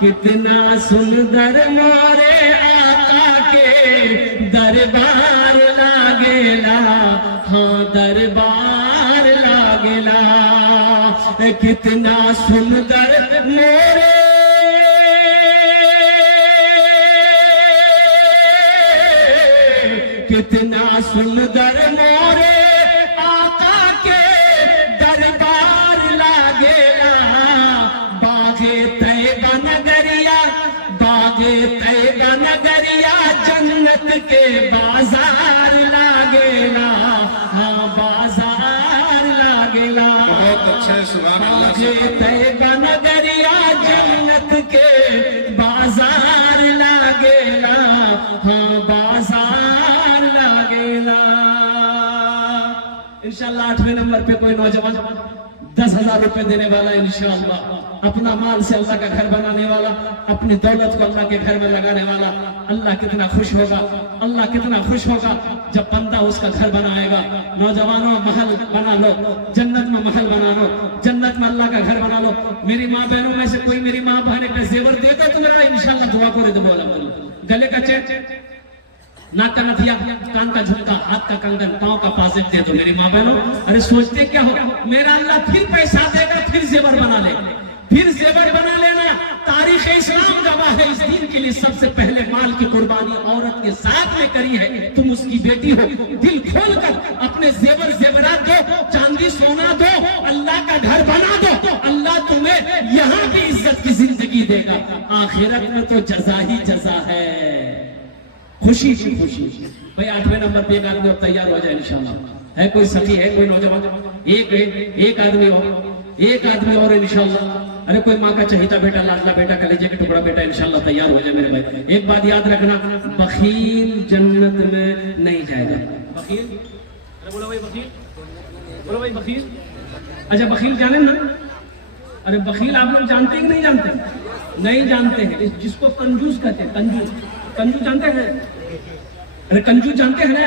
कितना सुंदर मोरे आका के दरबार लागेला, हाँ दरबार लागेला। कितना सुंदर मोरे कितना सुंदर मोरे आका के दरबार लागेला। बागे तैयबा नगरिया, बागे तैयबा नगरिया जन्नत के बाजार लागेला, हाँ बाजार लागेला। बहुत अच्छा है, सुभान अल्लाह। बागे तैयबा नगरिया जन्नत के बाजार लागेला, हाँ बाजार लागेला। इंशाअल्लाह 8वें नंबर पे कोई नौजवान 10,000 रुपए देने वाला, इंशाअल्लाह अपना माल से अल्लाह का घर बनाने वाला, अपनी दौलत को अल्लाह के घर में लगाने वाला। अल्लाह कितना खुश होगा, अल्लाह कितना खुश होगा जब बंदा उसका घर बनाएगा। नौजवानों, महल बना लो, जन्नत में महल बना लो, जन्नत में अल्लाह का घर बना लो। मेरी माँ बहनों में से कोई मेरी माँ बहन का जेवर देगा तो मेरा इंशाअल्लाह दुआ करे दो। गले का चेन, नाक का नथिया, कान का झुमका, हाथ का कंगन, पाँव का पाजेब दे दो मेरी माँ बहनों। अरे सोचते क्या हो, मेरा अल्लाह फिर पैसा देगा, फिर जेवर बना ले। फिर जेवर बना लेना। तारीख इस्लाम गवाह है, इस दिन के लिए सबसे पहले माल की कुर्बानी औरत के साथ में करी है। तुम उसकी बेटी हो, दिल खोल कर अपने जेवर जेवरात दो, चांदी सोना दो, अल्लाह का घर बना दो। अल्लाह तुम्हें यहाँ भी इज्जत की जिंदगी देगा, आखिरत में तो जजा ही जजा है। खुशी की खुशी। भाई 8वें नंबर पे एक आदमी अब तैयार हो जाए इंशाल्लाह। है कोई सखी, है कोई नौजवान? एक आदमी और इंशाल्लाह। अरे कोई माँ का चहीता बेटा, लाडला बेटा, कलेजे का टुकड़ा बेटा इंशाल्लाह तैयार हो जाए मेरे भाई। एक बात याद रखना, बखील जन्नत में नहीं जाएगा। बखील, अरे बोलो भाई बखील, बोलो भाई बखील। अच्छा बखील जाने ना? अरे बखील आप लोग जानते हैं कि नहीं जानते? नहीं जानते हैं। जिसको कंजूस कहते हैं, कंजूस जानते हैं? अरे कंजूस जानते हैं ना?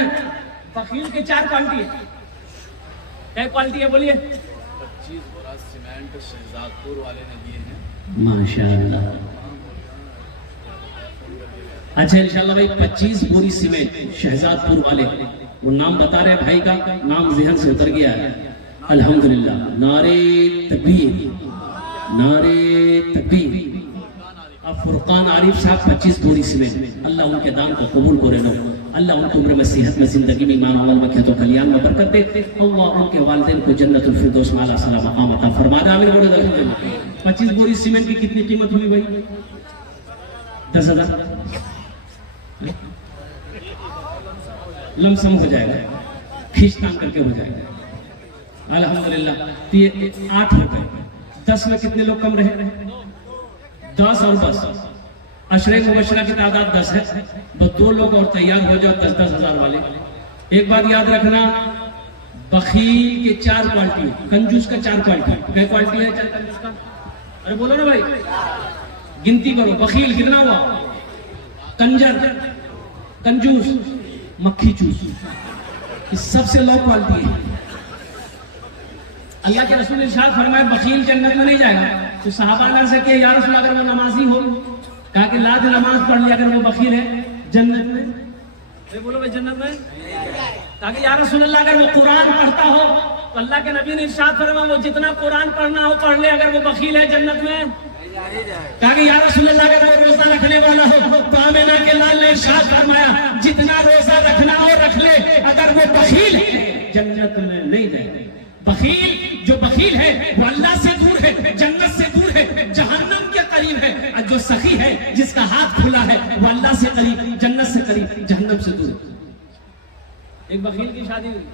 बखील के 4 क्वालिटी है। क्या क्वालिटी है बोलिए? 25 बोरा सीमेंट शहजादपुर वाले ने दिए हैं। माशाअल्लाह। अच्छा इंशाल्लाह भाई 25 बोरी सीमेंट शहजादपुर वाले, वो नाम बता रहे भाई का नाम ज़हन से उतर गया है। अल्हम्दुलिल्लाह, नारे तकबीर, नारे तकबीर। अब फुरकान आरिफ साहब 25 बोरी सीमेंट, अल्लाह उनके दान को कबूल करे लो। अल्लाह उनकी उम्र में, सेहत में, जिंदगी में, ईमान अमल में, खेतों कल्याण में बरकत दे। अल्लाह उनके वालिदैन को जन्नतुल फिरदौस में आला सलाम मकाम अता फरमा दे। आमीन बोलो अल्हम्दुलिल्लाह। 25 बोरी सीमेंट की कितनी कीमत हुई भाई? 10,000 लमसम हो जाएगा, खींचतान करके हो जाएगा। अल्हम्दुलिल्लाह। तो ये 8 हो गए। 10 में कितने लोग कम रहे? 10 और 10 अशरे मुबशरा की तादाद 10 है। बस 2 लोग और तैयार हो जाओ 10-10 हजार वाले। एक बात याद रखना, बखील के 4 क्वालिटी, कंजूस का 4 क्वालिटी। क्या क्वालिटी है कंजूस का? अरे बोलो ना भाई, गिनती करो। बखील कितना हुआ? कंजर, कंजूस, मक्खी चूस, सबसे लो क्वालिटी है। अल्लाह के रसूल ने इरशाद फरमाया बखील जन्नत में नहीं जाएगा। तो सहाबा से कि या रसूल अगर वो नमाजी हो, कहा कि लाज नमाज पढ़ लिया अगर वो बखील है जन्नत में? अरे बोलो भाई जन्नत में? कहा कि या रसूल अल्लाह अगर वो कुरान पढ़ता हो तो अल्लाह के नबी ने इरशाद फरमाया वो जितना कुरान पढ़ना हो पढ़ ले, अगर वो बखील है जन्नत में? कहा कि या रसूल अल्लाह अगर वो रोजा रखने वाला हो तो आमिना के लाल ने इरशाद फरमाया जितना रोजा रखना हो रख ले, अगर वो बखील है जन्नत में नहीं जाएगा। बखील, जो बखील है वो अल्लाह से दूर है, जन्नत से दूर है, जहन्नम के करीब है। और जो सखी है, जिसका हाथ खुला है, वो अल्लाह से करीब, जन्नत से करीब, जहन्नम से दूर। एक बखील की शादी हुई,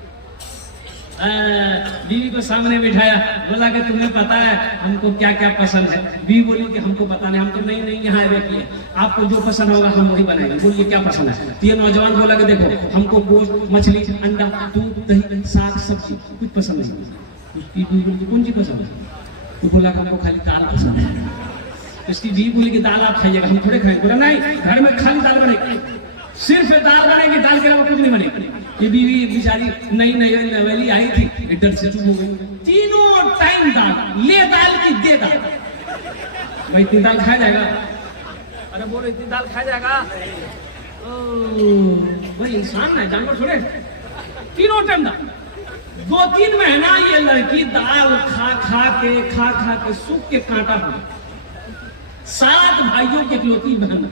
बीवी को सामने बिठाया, बोला कि तुम्हें पता है हमको क्या क्या पसंद है? बीवी बोली कि हमको पता नहीं, हम तो नहीं यहाँ देखिए, आपको जो पसंद होगा हम वही बनाएंगे। बोलिए क्या पसंद है? तो ये नौजवान बोला कि देखो हमको गोश्त, मछली, अंडा, दूध, दही, साग, सब्जी कुछ पसंद नहीं। उसकी बीवी बोली कौन सी पसंद है? तो बोला कि हमको खाली दाल पसंद है। उसकी बीवी बोली कि दाल आप खाइएगा, हम थोड़े खाएंगे। बोला नहीं, घर में खाली दाल बनेगी, सिर्फ दाल बनेगी, दाल के अलावा कुछ नहीं बनेगी। ये बीवी बेचारी नई नवेली आई थी, डर से चुप हो गई। तीनों टाइम दाल, ले दाल की दे दाल। भाई इतनी दाल खाया जाएगा? अरे बोलो इतनी दाल खाया जाएगा? भाई इंसान है, जानवर थोड़े। तीनों टाइम दाल। 2-3 महीना ये लड़की दाल खा खा के सूख के कांटा हो। 7 भाइयों की इकलौती बहन,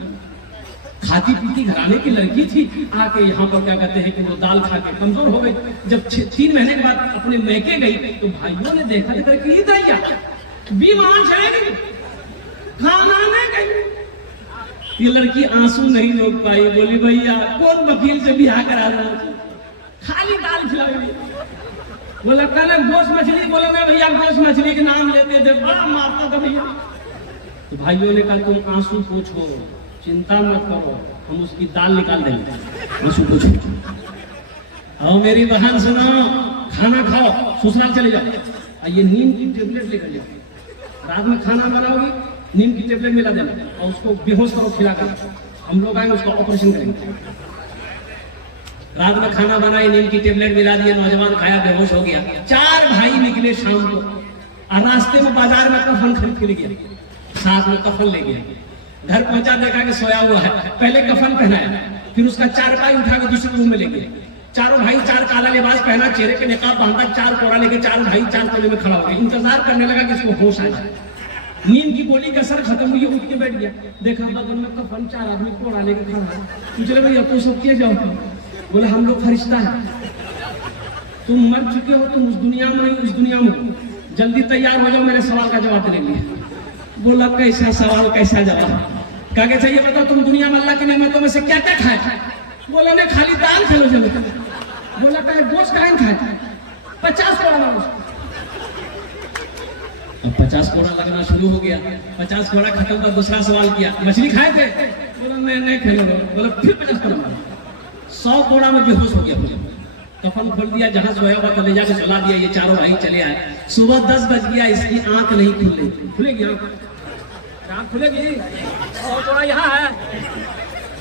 खाती पीती घराने की लड़की थी, आके यहाँ पर क्या कहते हैं कि वो दाल खा के कमजोर हो गई। जब 3 महीने के बाद अपने मैके गई तो भाइयों ने देखा कि ये दैया बीमार चलेगी, खाना नहीं गई। ये लड़की आंसू नहीं रोक पाई, बोली भैया कौन वकील से ब्याह करा रहा है, खाली दाल खिला रही। बोला कहना गोश्त मछली, बोला मैं भैया गोश्त मछली के नाम लेते थे, बड़ा मारता था भैया। तो भाइयों ने कहा तुम आंसू पूछो, चिंता मत करो, हम उसकी दाल निकाल देंगे, आंसू पूछो। आओ मेरी बहन सुनो, खाना खाओ, ससुराल चले जाओ। ये नीम की टेबलेट लेकर जाओ, रात में खाना बनाओगी, नीम की टेबलेट मिला देना और उसको बेहोश करो खिलाकर। हम लोग आएंगे उसका ऑपरेशन करेंगे। रात में खाना बनाई, नीम की टेबलेट मिला दिया, नौजवान खाया, बेहोश हो गया। 4 भाई निकले शाम को, और रास्ते में बाजार में कफन खरीद के गया, साथ में कफन ले गया। घर पहुंचा, देखा कि सोया हुआ है, पहले कफन पहनाया, फिर उसका चारपाई उठा के दूसरे रूम में ले गए। चारों भाई 4 काला लिबास पहना, चेहरे पे निकाब बांधा, 4 कोड़ा लेके 4 भाई 4 कोने में खड़ा हो गए। इंतजार करने लगा कि इसको होश आ जाए। नींद की गोली का असर खत्म हुई, उठ के बैठ गया, देखा बगल में कफन 4 आदमी कोड़ा लेके खड़ा है। पूछले भैया तो सब किए जाओ? बोले हम लोग फरिश्ता है, तुम मर चुके हो, तुम उस दुनिया में नहीं उस दुनिया में, जल्दी तैयार हो जाओ मेरे सवाल का जवाब देने के लिए। बोला कैसा सवाल कैसा जवाब? कहा चाहिए बताओ तुम दुनिया में अल्लाह की नेमतों में से क्या क्या खाए? बोला ने खाली दाल खा लो चलो। बोला कहे गोश्त काहे खाए? 50 कोड़ा मारो। अब 50 कोड़ा लगना शुरू हो गया, 50 कोड़ा खत्म कर दूसरा सवाल किया, मछली खाए थे? बोला नहीं खाए। बोला फिर 50 कोड़ा मारो। 100 कोड़ा में बेहोश हो गया। कफन खोल दिया, जहां सोया हुआ था ले जाके सुला दिया, ये चारों भाई चले आए। सुबह 10 बज गया, इसकी आंख नहीं खुलेगी आंख खुलेगी? और थोड़ा यहाँ है,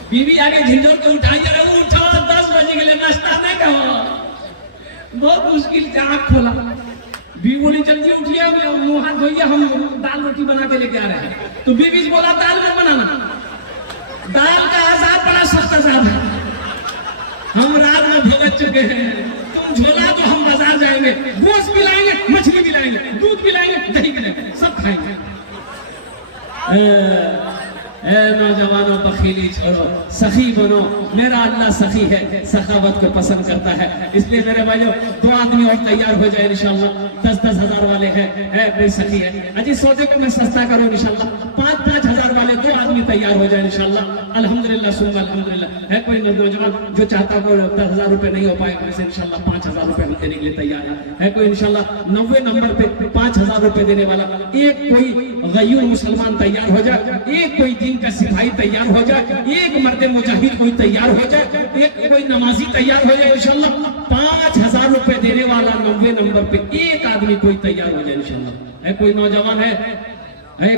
बीवी आगे झिंझोर के उठाई, अरे उठो 10 बजे के लिए नाश्ता नहीं कहो। बहुत मुश्किल से आंख खोला, बीवी बोली जल्दी उठिए, मुंह हाथ धोइए, हम दाल रोटी बना के लेके आ रहे हैं। तो बीवी बोला दाल मत बनाना, दाल का आजाद बड़ा सख्त आजाद है, हम रात में भुगत चुके हैं, तुम झोला तो हम बाजार जाएंगे, गोश्त पिलाएंगे, मछली पिलाएंगे, दूध पिलाएंगे, दही पिलाएंगे, सब खाएंगे। नौजवानों बखीली छोड़ो, सखी बनो। मेरा अल्लाह सखी है, सखावत को पसंद करता है। इसलिए मेरे भाइयों 2 आदमी और तैयार हो जाए इंशाल्लाह। 10-10 हजार वाले हैं, कोई सखी है अजी सौदे को मैं सस्ता करूँ इंशाल्लाह। 5-5 हजार वाले 2 आदमी तैयार हो जाए इंशाल्लाह। अल्हम्दुलिल्लाह सुम्मा अल्हम्दुलिल्लाह। है कोई नौजवान जो चाहता हो 10,000 रुपए नहीं हो पाए वैसे इंशाल्लाह 5,000 रुपए हम देने के लिए तैयार है कोई इंशाल्लाह। 90 नंबर पे 5,000 रुपए देने वाला एक कोई गयूर मुसलमान तैयार हो जाए, एक कोई दीन का सिपाही तैयार हो जाए, एक मर्द मुजाहिद कोई तैयार हो जाए, एक कोई नमाजी तैयार हो जाए इंशाल्लाह। 5,000 रुपए देने वाला 90 नंबर पे एक आदमी कोई तैयार हो जाए इंशाल्लाह। है कोई नौजवान है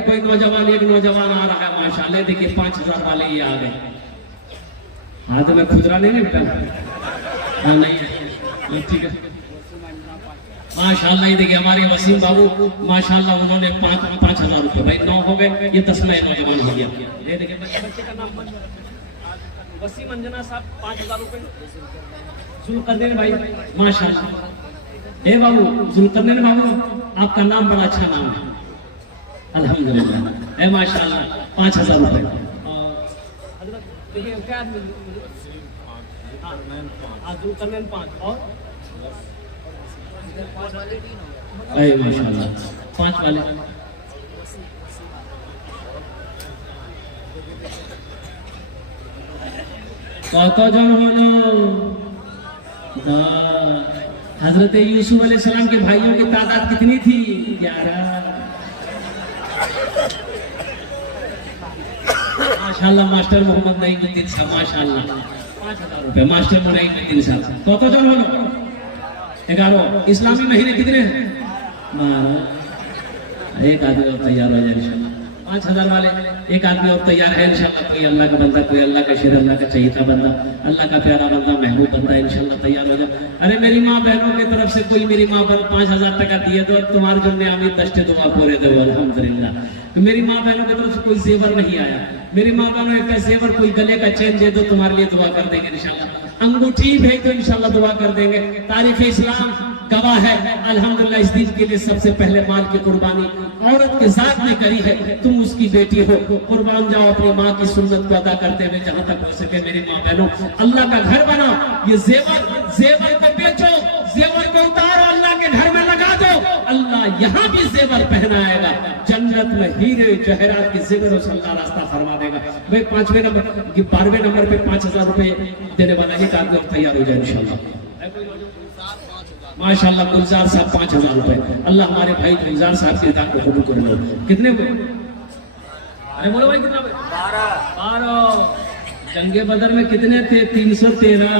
कोई नौजवान? एक नौजवान आ रहा है माशाल्लाह, देखिए 5,000 वाले ये आ गए। हाथ में खुदरा नहीं बेटा? हाँ नहीं है, ठीक है माशाल्लाह। ये देखिए हमारे वसीम बाबू माशाल्लाह, उन्होंने 5,000 रुपए, भाई 9 हो गए, ये 10 नए नौजवान हो गया। ये देखिए बच्चे का नाम वसीम अंजना साहब 5,000 रुपए। जुल्करनैन भाई माशाल्लाह। ए बाबू जुल्करनैन बाबू, आपका नाम बड़ा अच्छा नाम है अल्हम्दुलिल्लाह। ए माशाल्लाह 5,000 रुपए। देखिए क्या जुल्करनैन 5 और माशाल्लाह 5 वाले। कतজন হলো? हजरत यूसुफ अलैहिस्सलाम के भाइयों की तादाद कितनी थी? 11। माशाल्लाह मास्टर मोहम्मद नईमुद्दीन साहब माशाल्लाह 5,000 रुपए। मास्टर नईमुद्दीन साहब कतজন হলো? 11। इस्लामी महीने कितने हैं? 12। एक आदमी और तैयार हो जाए इंशाल्लाह। 5,000 वाले एक आदमी और तैयार है इंशाल्लाह। कोई अल्लाह का बंदा, कोई अल्लाह का शेर, अल्लाह का चहीता बंदा, अल्लाह का प्यारा बंदा, महबूब बंदा इंशाल्लाह तैयार हो जाए। अरे मेरी माँ बहनों की तरफ से कोई मेरी माँ पर 5,000 टका दिए तो तुम्हारे जुम्मे आमीन दस्ते दुआ पूरे दो अल्हम्दुलिल्लाह। तो मेरी माँ बहनों की तरफ से कोई जेवर नहीं आया, मेरी माँ बहनों एक जेवर कोई गले का चेन दे दो, तुम्हारे लिए दुआ कर देंगे इंशाल्लाह। अंगूठी भेज दो इंशाल्लाह दुआ कर देंगे। तारीख इस्लाम गवाह है अल्हम्दुलिल्लाह। इस दिन के लिए सबसे पहले माल की कुर्बानी औरत के साथ ने करी है। तुम उसकी बेटी हो, कुर्बान जाओ अपनी माँ की सुन्नत को अदा करते हुए जहां तक हो सके। मेरी माँ बहनों अल्लाह का घर बनाओ, ये जेवर को बेचो, जेवर को उतारो, अल्लाह के घर में लगा दो, अल्लाह यहाँ भी जेवर पहनाएगा। जन्नत में हीरे जहरात की जेवरों से अल्लाह रास्ता फरमा देगा। भाई 5वें नंबर 12वें नंबर पे 5,000 रुपए देने वाला एक आदमी और तैयार हो जाए इंशाल्लाह। माशाल्लाह गुलजार साहब 5,000 रुपए। अल्लाह हमारे भाई गुलजार साहब के दान को कबूल कर लो। कितने हुए? अरे बोलो भाई कितना? 12। जंगे बदर में कितने थे? 313।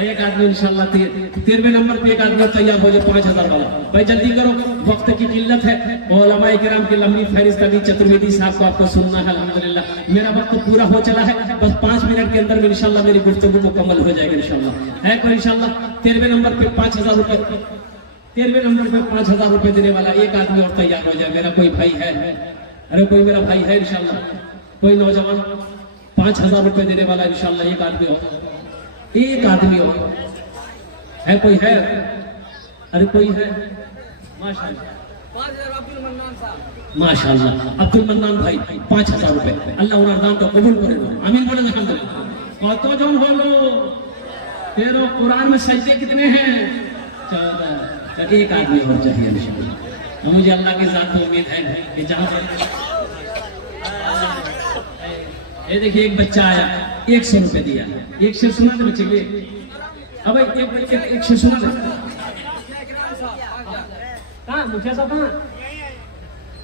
एक आदमी इंशाल्लाह 13वें नंबर पे एक आदमी तैयार हो जाए 5,000 वाला। भाई जल्दी करो, वक्त की किल्लत है। उलमाए किराम की लंबी फहरिस्त अभी चतुर्वेदी साहब को आपको सुनना है अल्हम्दुलिल्लाह। मेरा वक्त पूरा हो चला है, बस 5 मिनट के अंदर में इंशाल्लाह मेरी गुफ्तगू मुकम्मल हो जाएगी इंशाल्लाह। है कोई इंशाल्लाह 13वें नंबर पे 5,000 रुपए, 13वें नंबर पे 5,000 रुपए देने वाला एक आदमी और तैयार हो जाए। मेरा कोई भाई है? अरे कोई मेरा भाई है इंशाल्लाह? कोई नौजवान 5,000 रुपए देने वाला इंशाल्लाह एक आदमी हो, एक आदमी हो। है कोई है? अरे कोई है? माशाल्लाह माशाल्लाह अब्दुल मन्नान भाई 5000 रुपए अल्लाह उनरदान को कबूल करे आमीन बोले अल्हम्दुलिल्लाह। कत जन हलो तेरो कुरान में सजदे कितने हैं 14 एक आदमी और चाहिए इंशाल्लाह। मुझे अल्लाह की जात पे उम्मीद है कि जहां पर ये देखिए एक बच्चा आया 100 रुपए दिया एक शेर सुना दे बच्चे के अब एक शेर सुना दे कहाँ मुखिया साहब कहाँ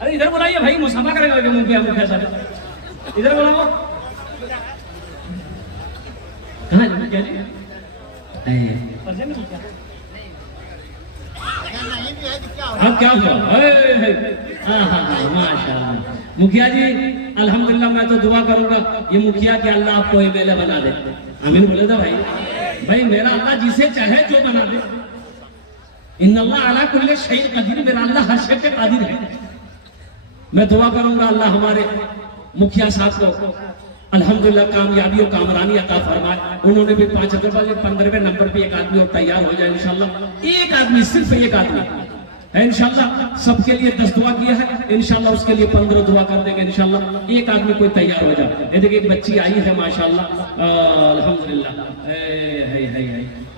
अरे इधर बुलाइए भाई मुसाफा करेगा मुखिया साहब इधर बुलाओ कहाँ मुखिया जी अब क्या हुआ माशाल्लाह मुखिया जी अल्हम्दुलिल्लाह मैं तो दुआ करूंगा ये मुखिया के अल्लाह आपको एमएलए बना दे आमीन बोले था भाई मेरा अल्लाह जिसे चाहे जो बना दे इन्नल्लाह अला कुल्ली शैइन कदीर मेरा अल्लाह हर शय पे कादिर है। मैं दुआ करूंगा अल्लाह हमारे मुखिया साहब को अल्हम्दुलिल्लाह कामयाबी और कामरानी अता फरमाए। उन्होंने भी 5,000 वाले 15वें नंबर पे एक आदमी और तैयार हो जाए इंशाल्लाह। एक आदमी सिर्फ एक आदमी है इंशाल्लाह सबके लिए 10 दुआ किया है इंशाल्लाह उसके लिए 15 दुआ कर देंगे इंशाल्लाह। एक आदमी कोई तैयार हो जाए। ये देखिए एक बच्ची आई है माशाल्लाह अल्हम्दुलिल्लाह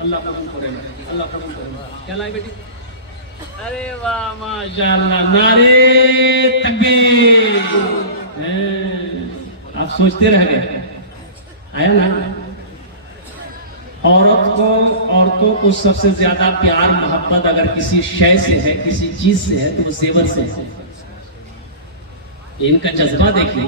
अल्लाह कबूल करेगा अल्लाह कबूल करेगा। क्या लाई बेटी अरे वाह माशाल्लाह नारे तकबीर आप सोचते रह गए आया ना। औरतों को सबसे ज्यादा प्यार मोहब्बत अगर किसी शय से है किसी चीज से है तो वो जेवर से है। इनका जज्बा देखिए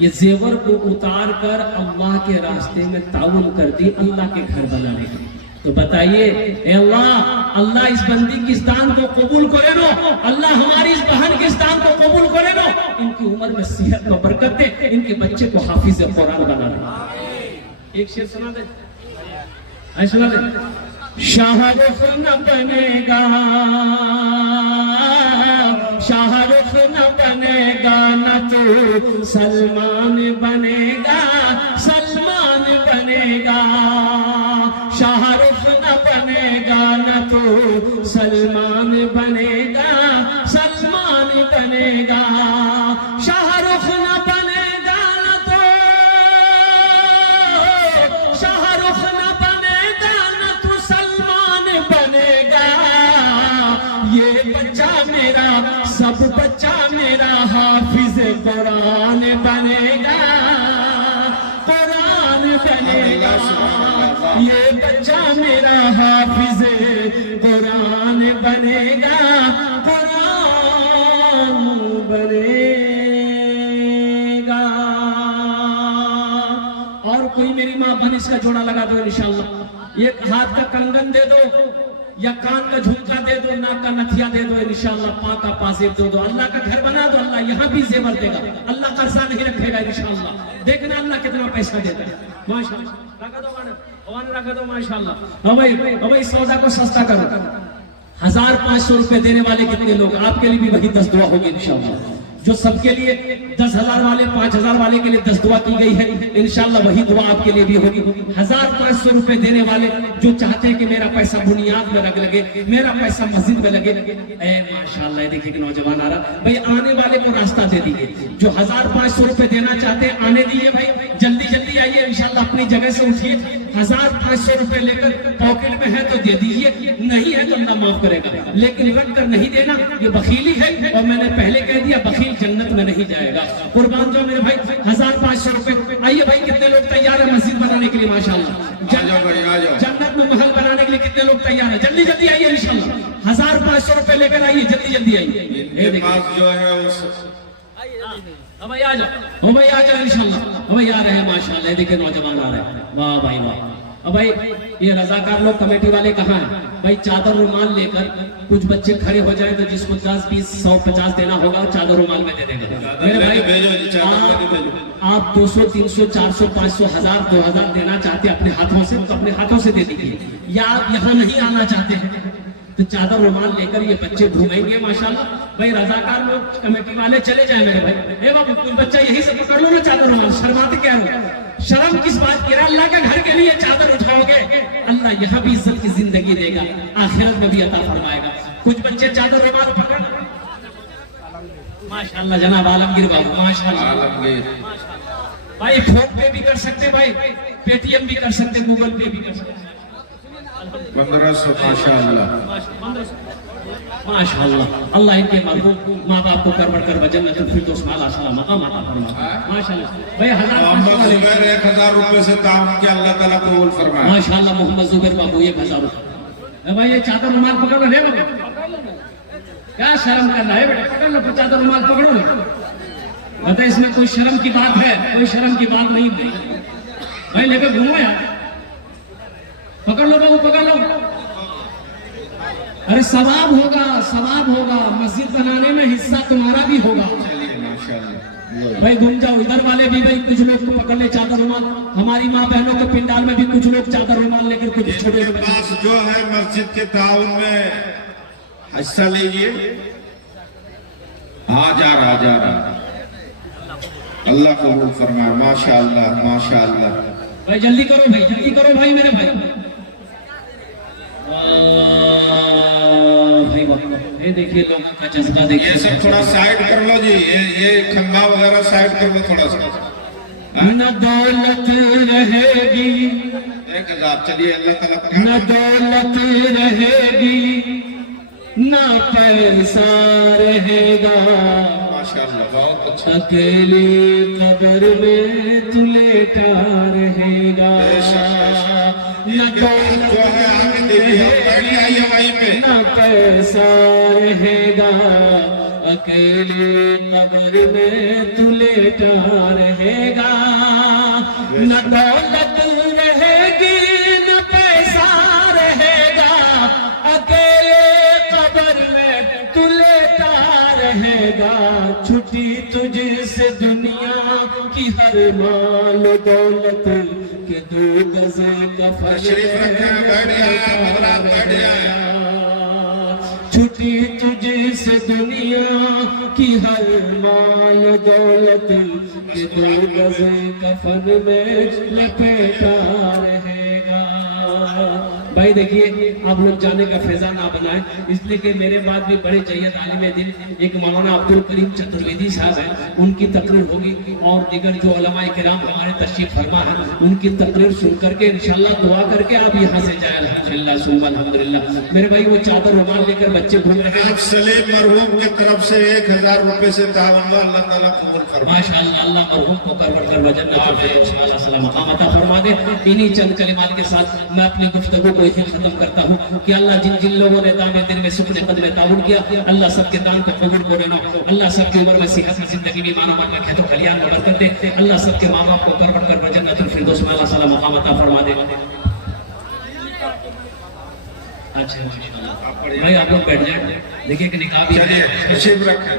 ये जेवर को उतार कर अल्लाह के रास्ते में ताउन कर दी अल्लाह के घर बनाने की। तो बताइए अल्लाह इस बंदी की स्थान को कबूल करे नो अल्लाह हमारी इस बहन के स्थान को कबूल करे नो इनकी उम्र में सेहत को बरकत दे इनके बच्चे को हाफिज कुरान बना दे। एक शेर सुना दे सुना दे शाहरुख न बनेगा शाहरुख न बनेगा न तो सलमान बनेगा सलमान बनेगा शाहरुख न बनेगा न तो सलमान बनेगा सलमान बनेगा शाहरुख न बनेगा न तो शाहरुख न बनेगा न तो सलमान बनेगा। ये बच्चा मेरा सब बच्चा मेरा हाफिज कुरान बनेगा कुरान बनेगा। ये बच्चा मेरा हाफिज कुरान बनेगा कुरान बनेगा। और कोई मेरी माँ बहन इसका जोड़ा लगा दो इंशाल्लाह। एक हाथ का कंगन दे दो या कान का झुमका दे दो नाक का नथिया दे दो इंशाल्लाह। पाँव का पाजेब दे दो अल्लाह का घर बना दो अल्लाह यहाँ भी जेवर देगा अल्लाह कर्जा नहीं रखेगा इंशाल्लाह। देखना अल्लाह कितना पैसा देता है माशाल्लाह। रखा दो रखा दो माशाल्लाह। भाई सौदा को सस्ता करो 1500 रुपए देने वाले कितने लोग आपके लिए भी वही 10 दुआ होगी इंशाल्लाह। जो सबके लिए 10,000 वाले 5,000 वाले के लिए 10 दुआ की गई है इंशाल्लाह वही दुआ आपके लिए भी होगी। 1500 रुपए देने वाले जो चाहते हैं कि मेरा पैसा बुनियाद में लगे मेरा पैसा मस्जिद में लगे माशाल्लाह। देखिए कि नौजवान आ रहा भाई आने वाले को रास्ता दे दीजिए। जो 1500 रुपए देना चाहते हैं आने दीजिए भाई जल्दी जल्दी आइए इंशाल्लाह अपनी जगह से उठिए। 1500 रुपए लेकर पॉकेट में है तो दे दीजिए नहीं है तो अल्लाह माफ करेगा लेकिन रख कर नहीं देना ये बखीली है। और मैंने पहले कह दिया बखील जन्नत में नहीं जाएगा। कुर्बान जाओ मेरे भाई 1500 रुपए। आइए भाई कितने लोग तैयार है मस्जिद बनाने के लिए माशाल्लाह। जन्नत में महल बनाने के लिए कितने लोग तैयार है जल्दी जल्दी आइए इंशाल्लाह। 1500 रुपए लेकर आइए जल्दी जल्दी आइए। जो है भाई आ जाओ भाई आ जाओ इंशाल्लाह। भाई आ रहे हैं माशाल्लाह। देखिए नौजवान आ रहे हैं वाह भाई वाह। अब भाई ये रजाकार लोग कमेटी वाले कहाँ हैं भाई। चादर रुमाल लेकर कुछ बच्चे खड़े हो जाए तो जिसको 10 20 100 50 देना होगा चादर रुमाल में दे देगा मेरे भाई। आप 200 300 400 500 1000 2000 देना चाहते हैं अपने हाथों से तो अपने हाथों से दे दीजिए। या आप यहाँ नहीं आना चाहते हैं तो चादर रुमाल लेकर ये बच्चे घूमेंगे माशाल्लाह। भाई रजाकार लोग कमेटी वाले चले जाए मेरे भाई। बाबू कुछ बच्चा यही से पकड़ लो ना चादर रुमाल शर्माते क्या हो शर्म किस बात की। अल्लाह के घर के लिए चादर उठाओगे अल्लाह यहाँ भी इज्जत की जिंदगी देगा आखिरत में भी अता फरमाएगा। कुछ बच्चे चादर रुमाल पकड़, माशाल्लाह जनाब आलमगीर बाबू माशाल्लाह। भाई फोन पे भी कर सकते भाई, पेटीएम भी कर सकते, गूगल पे भी कर सकते। 1500 माशाल्लाह माशाल्लाह। अल्लाह इनके मरहूम माँ बाप को कर बढ़कर जन्नतुल फिरदौस माला मकाम अता फरमाए माशाल्लाह। भाई मोहम्मद जुबैर 1000 रुपए से ताउन के अल्लाह ताला कबूल फरमाए माशाल्लाह। मोहम्मद जुबैर बाबू 1000 रुपए। भाई ये चादर रुमाल पकड़ लो, क्या शर्म कर रहा है बेटा, पकड़ लो चादर रुमाल पकड़ो ना। बता इसमें कोई शर्म की बात है? कोई शर्म की बात नहीं भाई, लेकर घूमो यार, पकड़ लो बाबू पकड़ लो। अरे सवाब होगा, सवाब होगा, मस्जिद बनाने में हिस्सा तुम्हारा भी होगा। भाई घूम जाओ, इधर वाले भी भाई कुछ लोग को पकड़ ले चादर रुमाल। हमारी माँ बहनों के पिंडाल में भी कुछ लोग चादर रुमाल लेकर कुछ छोटे पास जो है मस्जिद के ताउन में हिस्सा लीजिए। आ जा रहा अल्लाह कबूल फरमाए माशाअल्लाह माशाअल्लाह। भाई जल्दी करो भाई, जल्दी करो भाई मेरे भाई। ये देखिए लोगों का जज्बा देखिए। ये सब थोड़ा साइड कर लो जी, ये खंभा वगैरह साइड कर लो थोड़ा सा। न दौलत रहेगी, 1000 चलिए अल्लाह ताला न दौलत रहेगी, न पैसा रहेगा, माशाअल्लाह बहुत अच्छा। अकेली कब्र में तू लेटा रहेगा। न दौलत जो है आगे देखिए, बैठ आइए वहीं पे। न पैसा रहेगा, अकेली कब्र में तू लेटा रहेगा। न दौलत रहेगी, न पैसा रहेगा, अकेले कब्र में तू लेटा रहेगा। छुट्टी तुझसे दुनिया की हर माल दौलत के 2 गज कफन तशरीफ रखें, बैठ जाए हजरात, बैठ जाए। छुट्टी तुझसे दुनिया की हर माल दौलत के 2 गज कफन में लपेटा रहेगा। भाई देखिए आप लोग जाने का फैजा ना बनाए, इसलिए कि मेरे बाद भी बड़े जय्यद आलिम दिन एक मौलाना अब्दुल करीम चतुर्वेदी साहब हैं, उनकी तकरीर होगी और दीगर जो उलमाए किराम हमारे तशरीफ फरमा है उनकी तकरीर सुन करके इंशाल्लाह दुआ करके आप यहाँ से जाए। अल्हम्दुलिल्लाह सुम्मा अल्हम्दुलिल्लाह। मेरे भाई वो चादर रुमाल लेकर बच्चे घूम रहे हैं। आप सलीम मरहूम की तरफ से 1000 रुपए से ताउन अल्लाह ताला कबूल फरमाए माशाअल्लाह। अल्लाह मरहूम को करवट कर जन्नतुल फिरदौस मकाम अता फरमा दे। इन्हीं चंद कलिमात के साथ मैं अपनी गुफ्तगू को यहीं खत्म करता हूँ कि अल्लाह जिन जिन लोगों ने दाने दिन में सुपने कदम ताउन किया, अल्लाह सबके दान को कबूल करे ना। अल्लाह सबकी उम्र में सेहत में जिंदगी में मानो मन में खेतों खलियान में बरकत दे। अल्लाह सबके माँ बाप को करवट कर जन्नतुल फिरदौस मकाम अता फरमा दे। अच्छा भाई आप लोग बैठ जाए, देखिए कि निकाह भी तशरीफ रखें।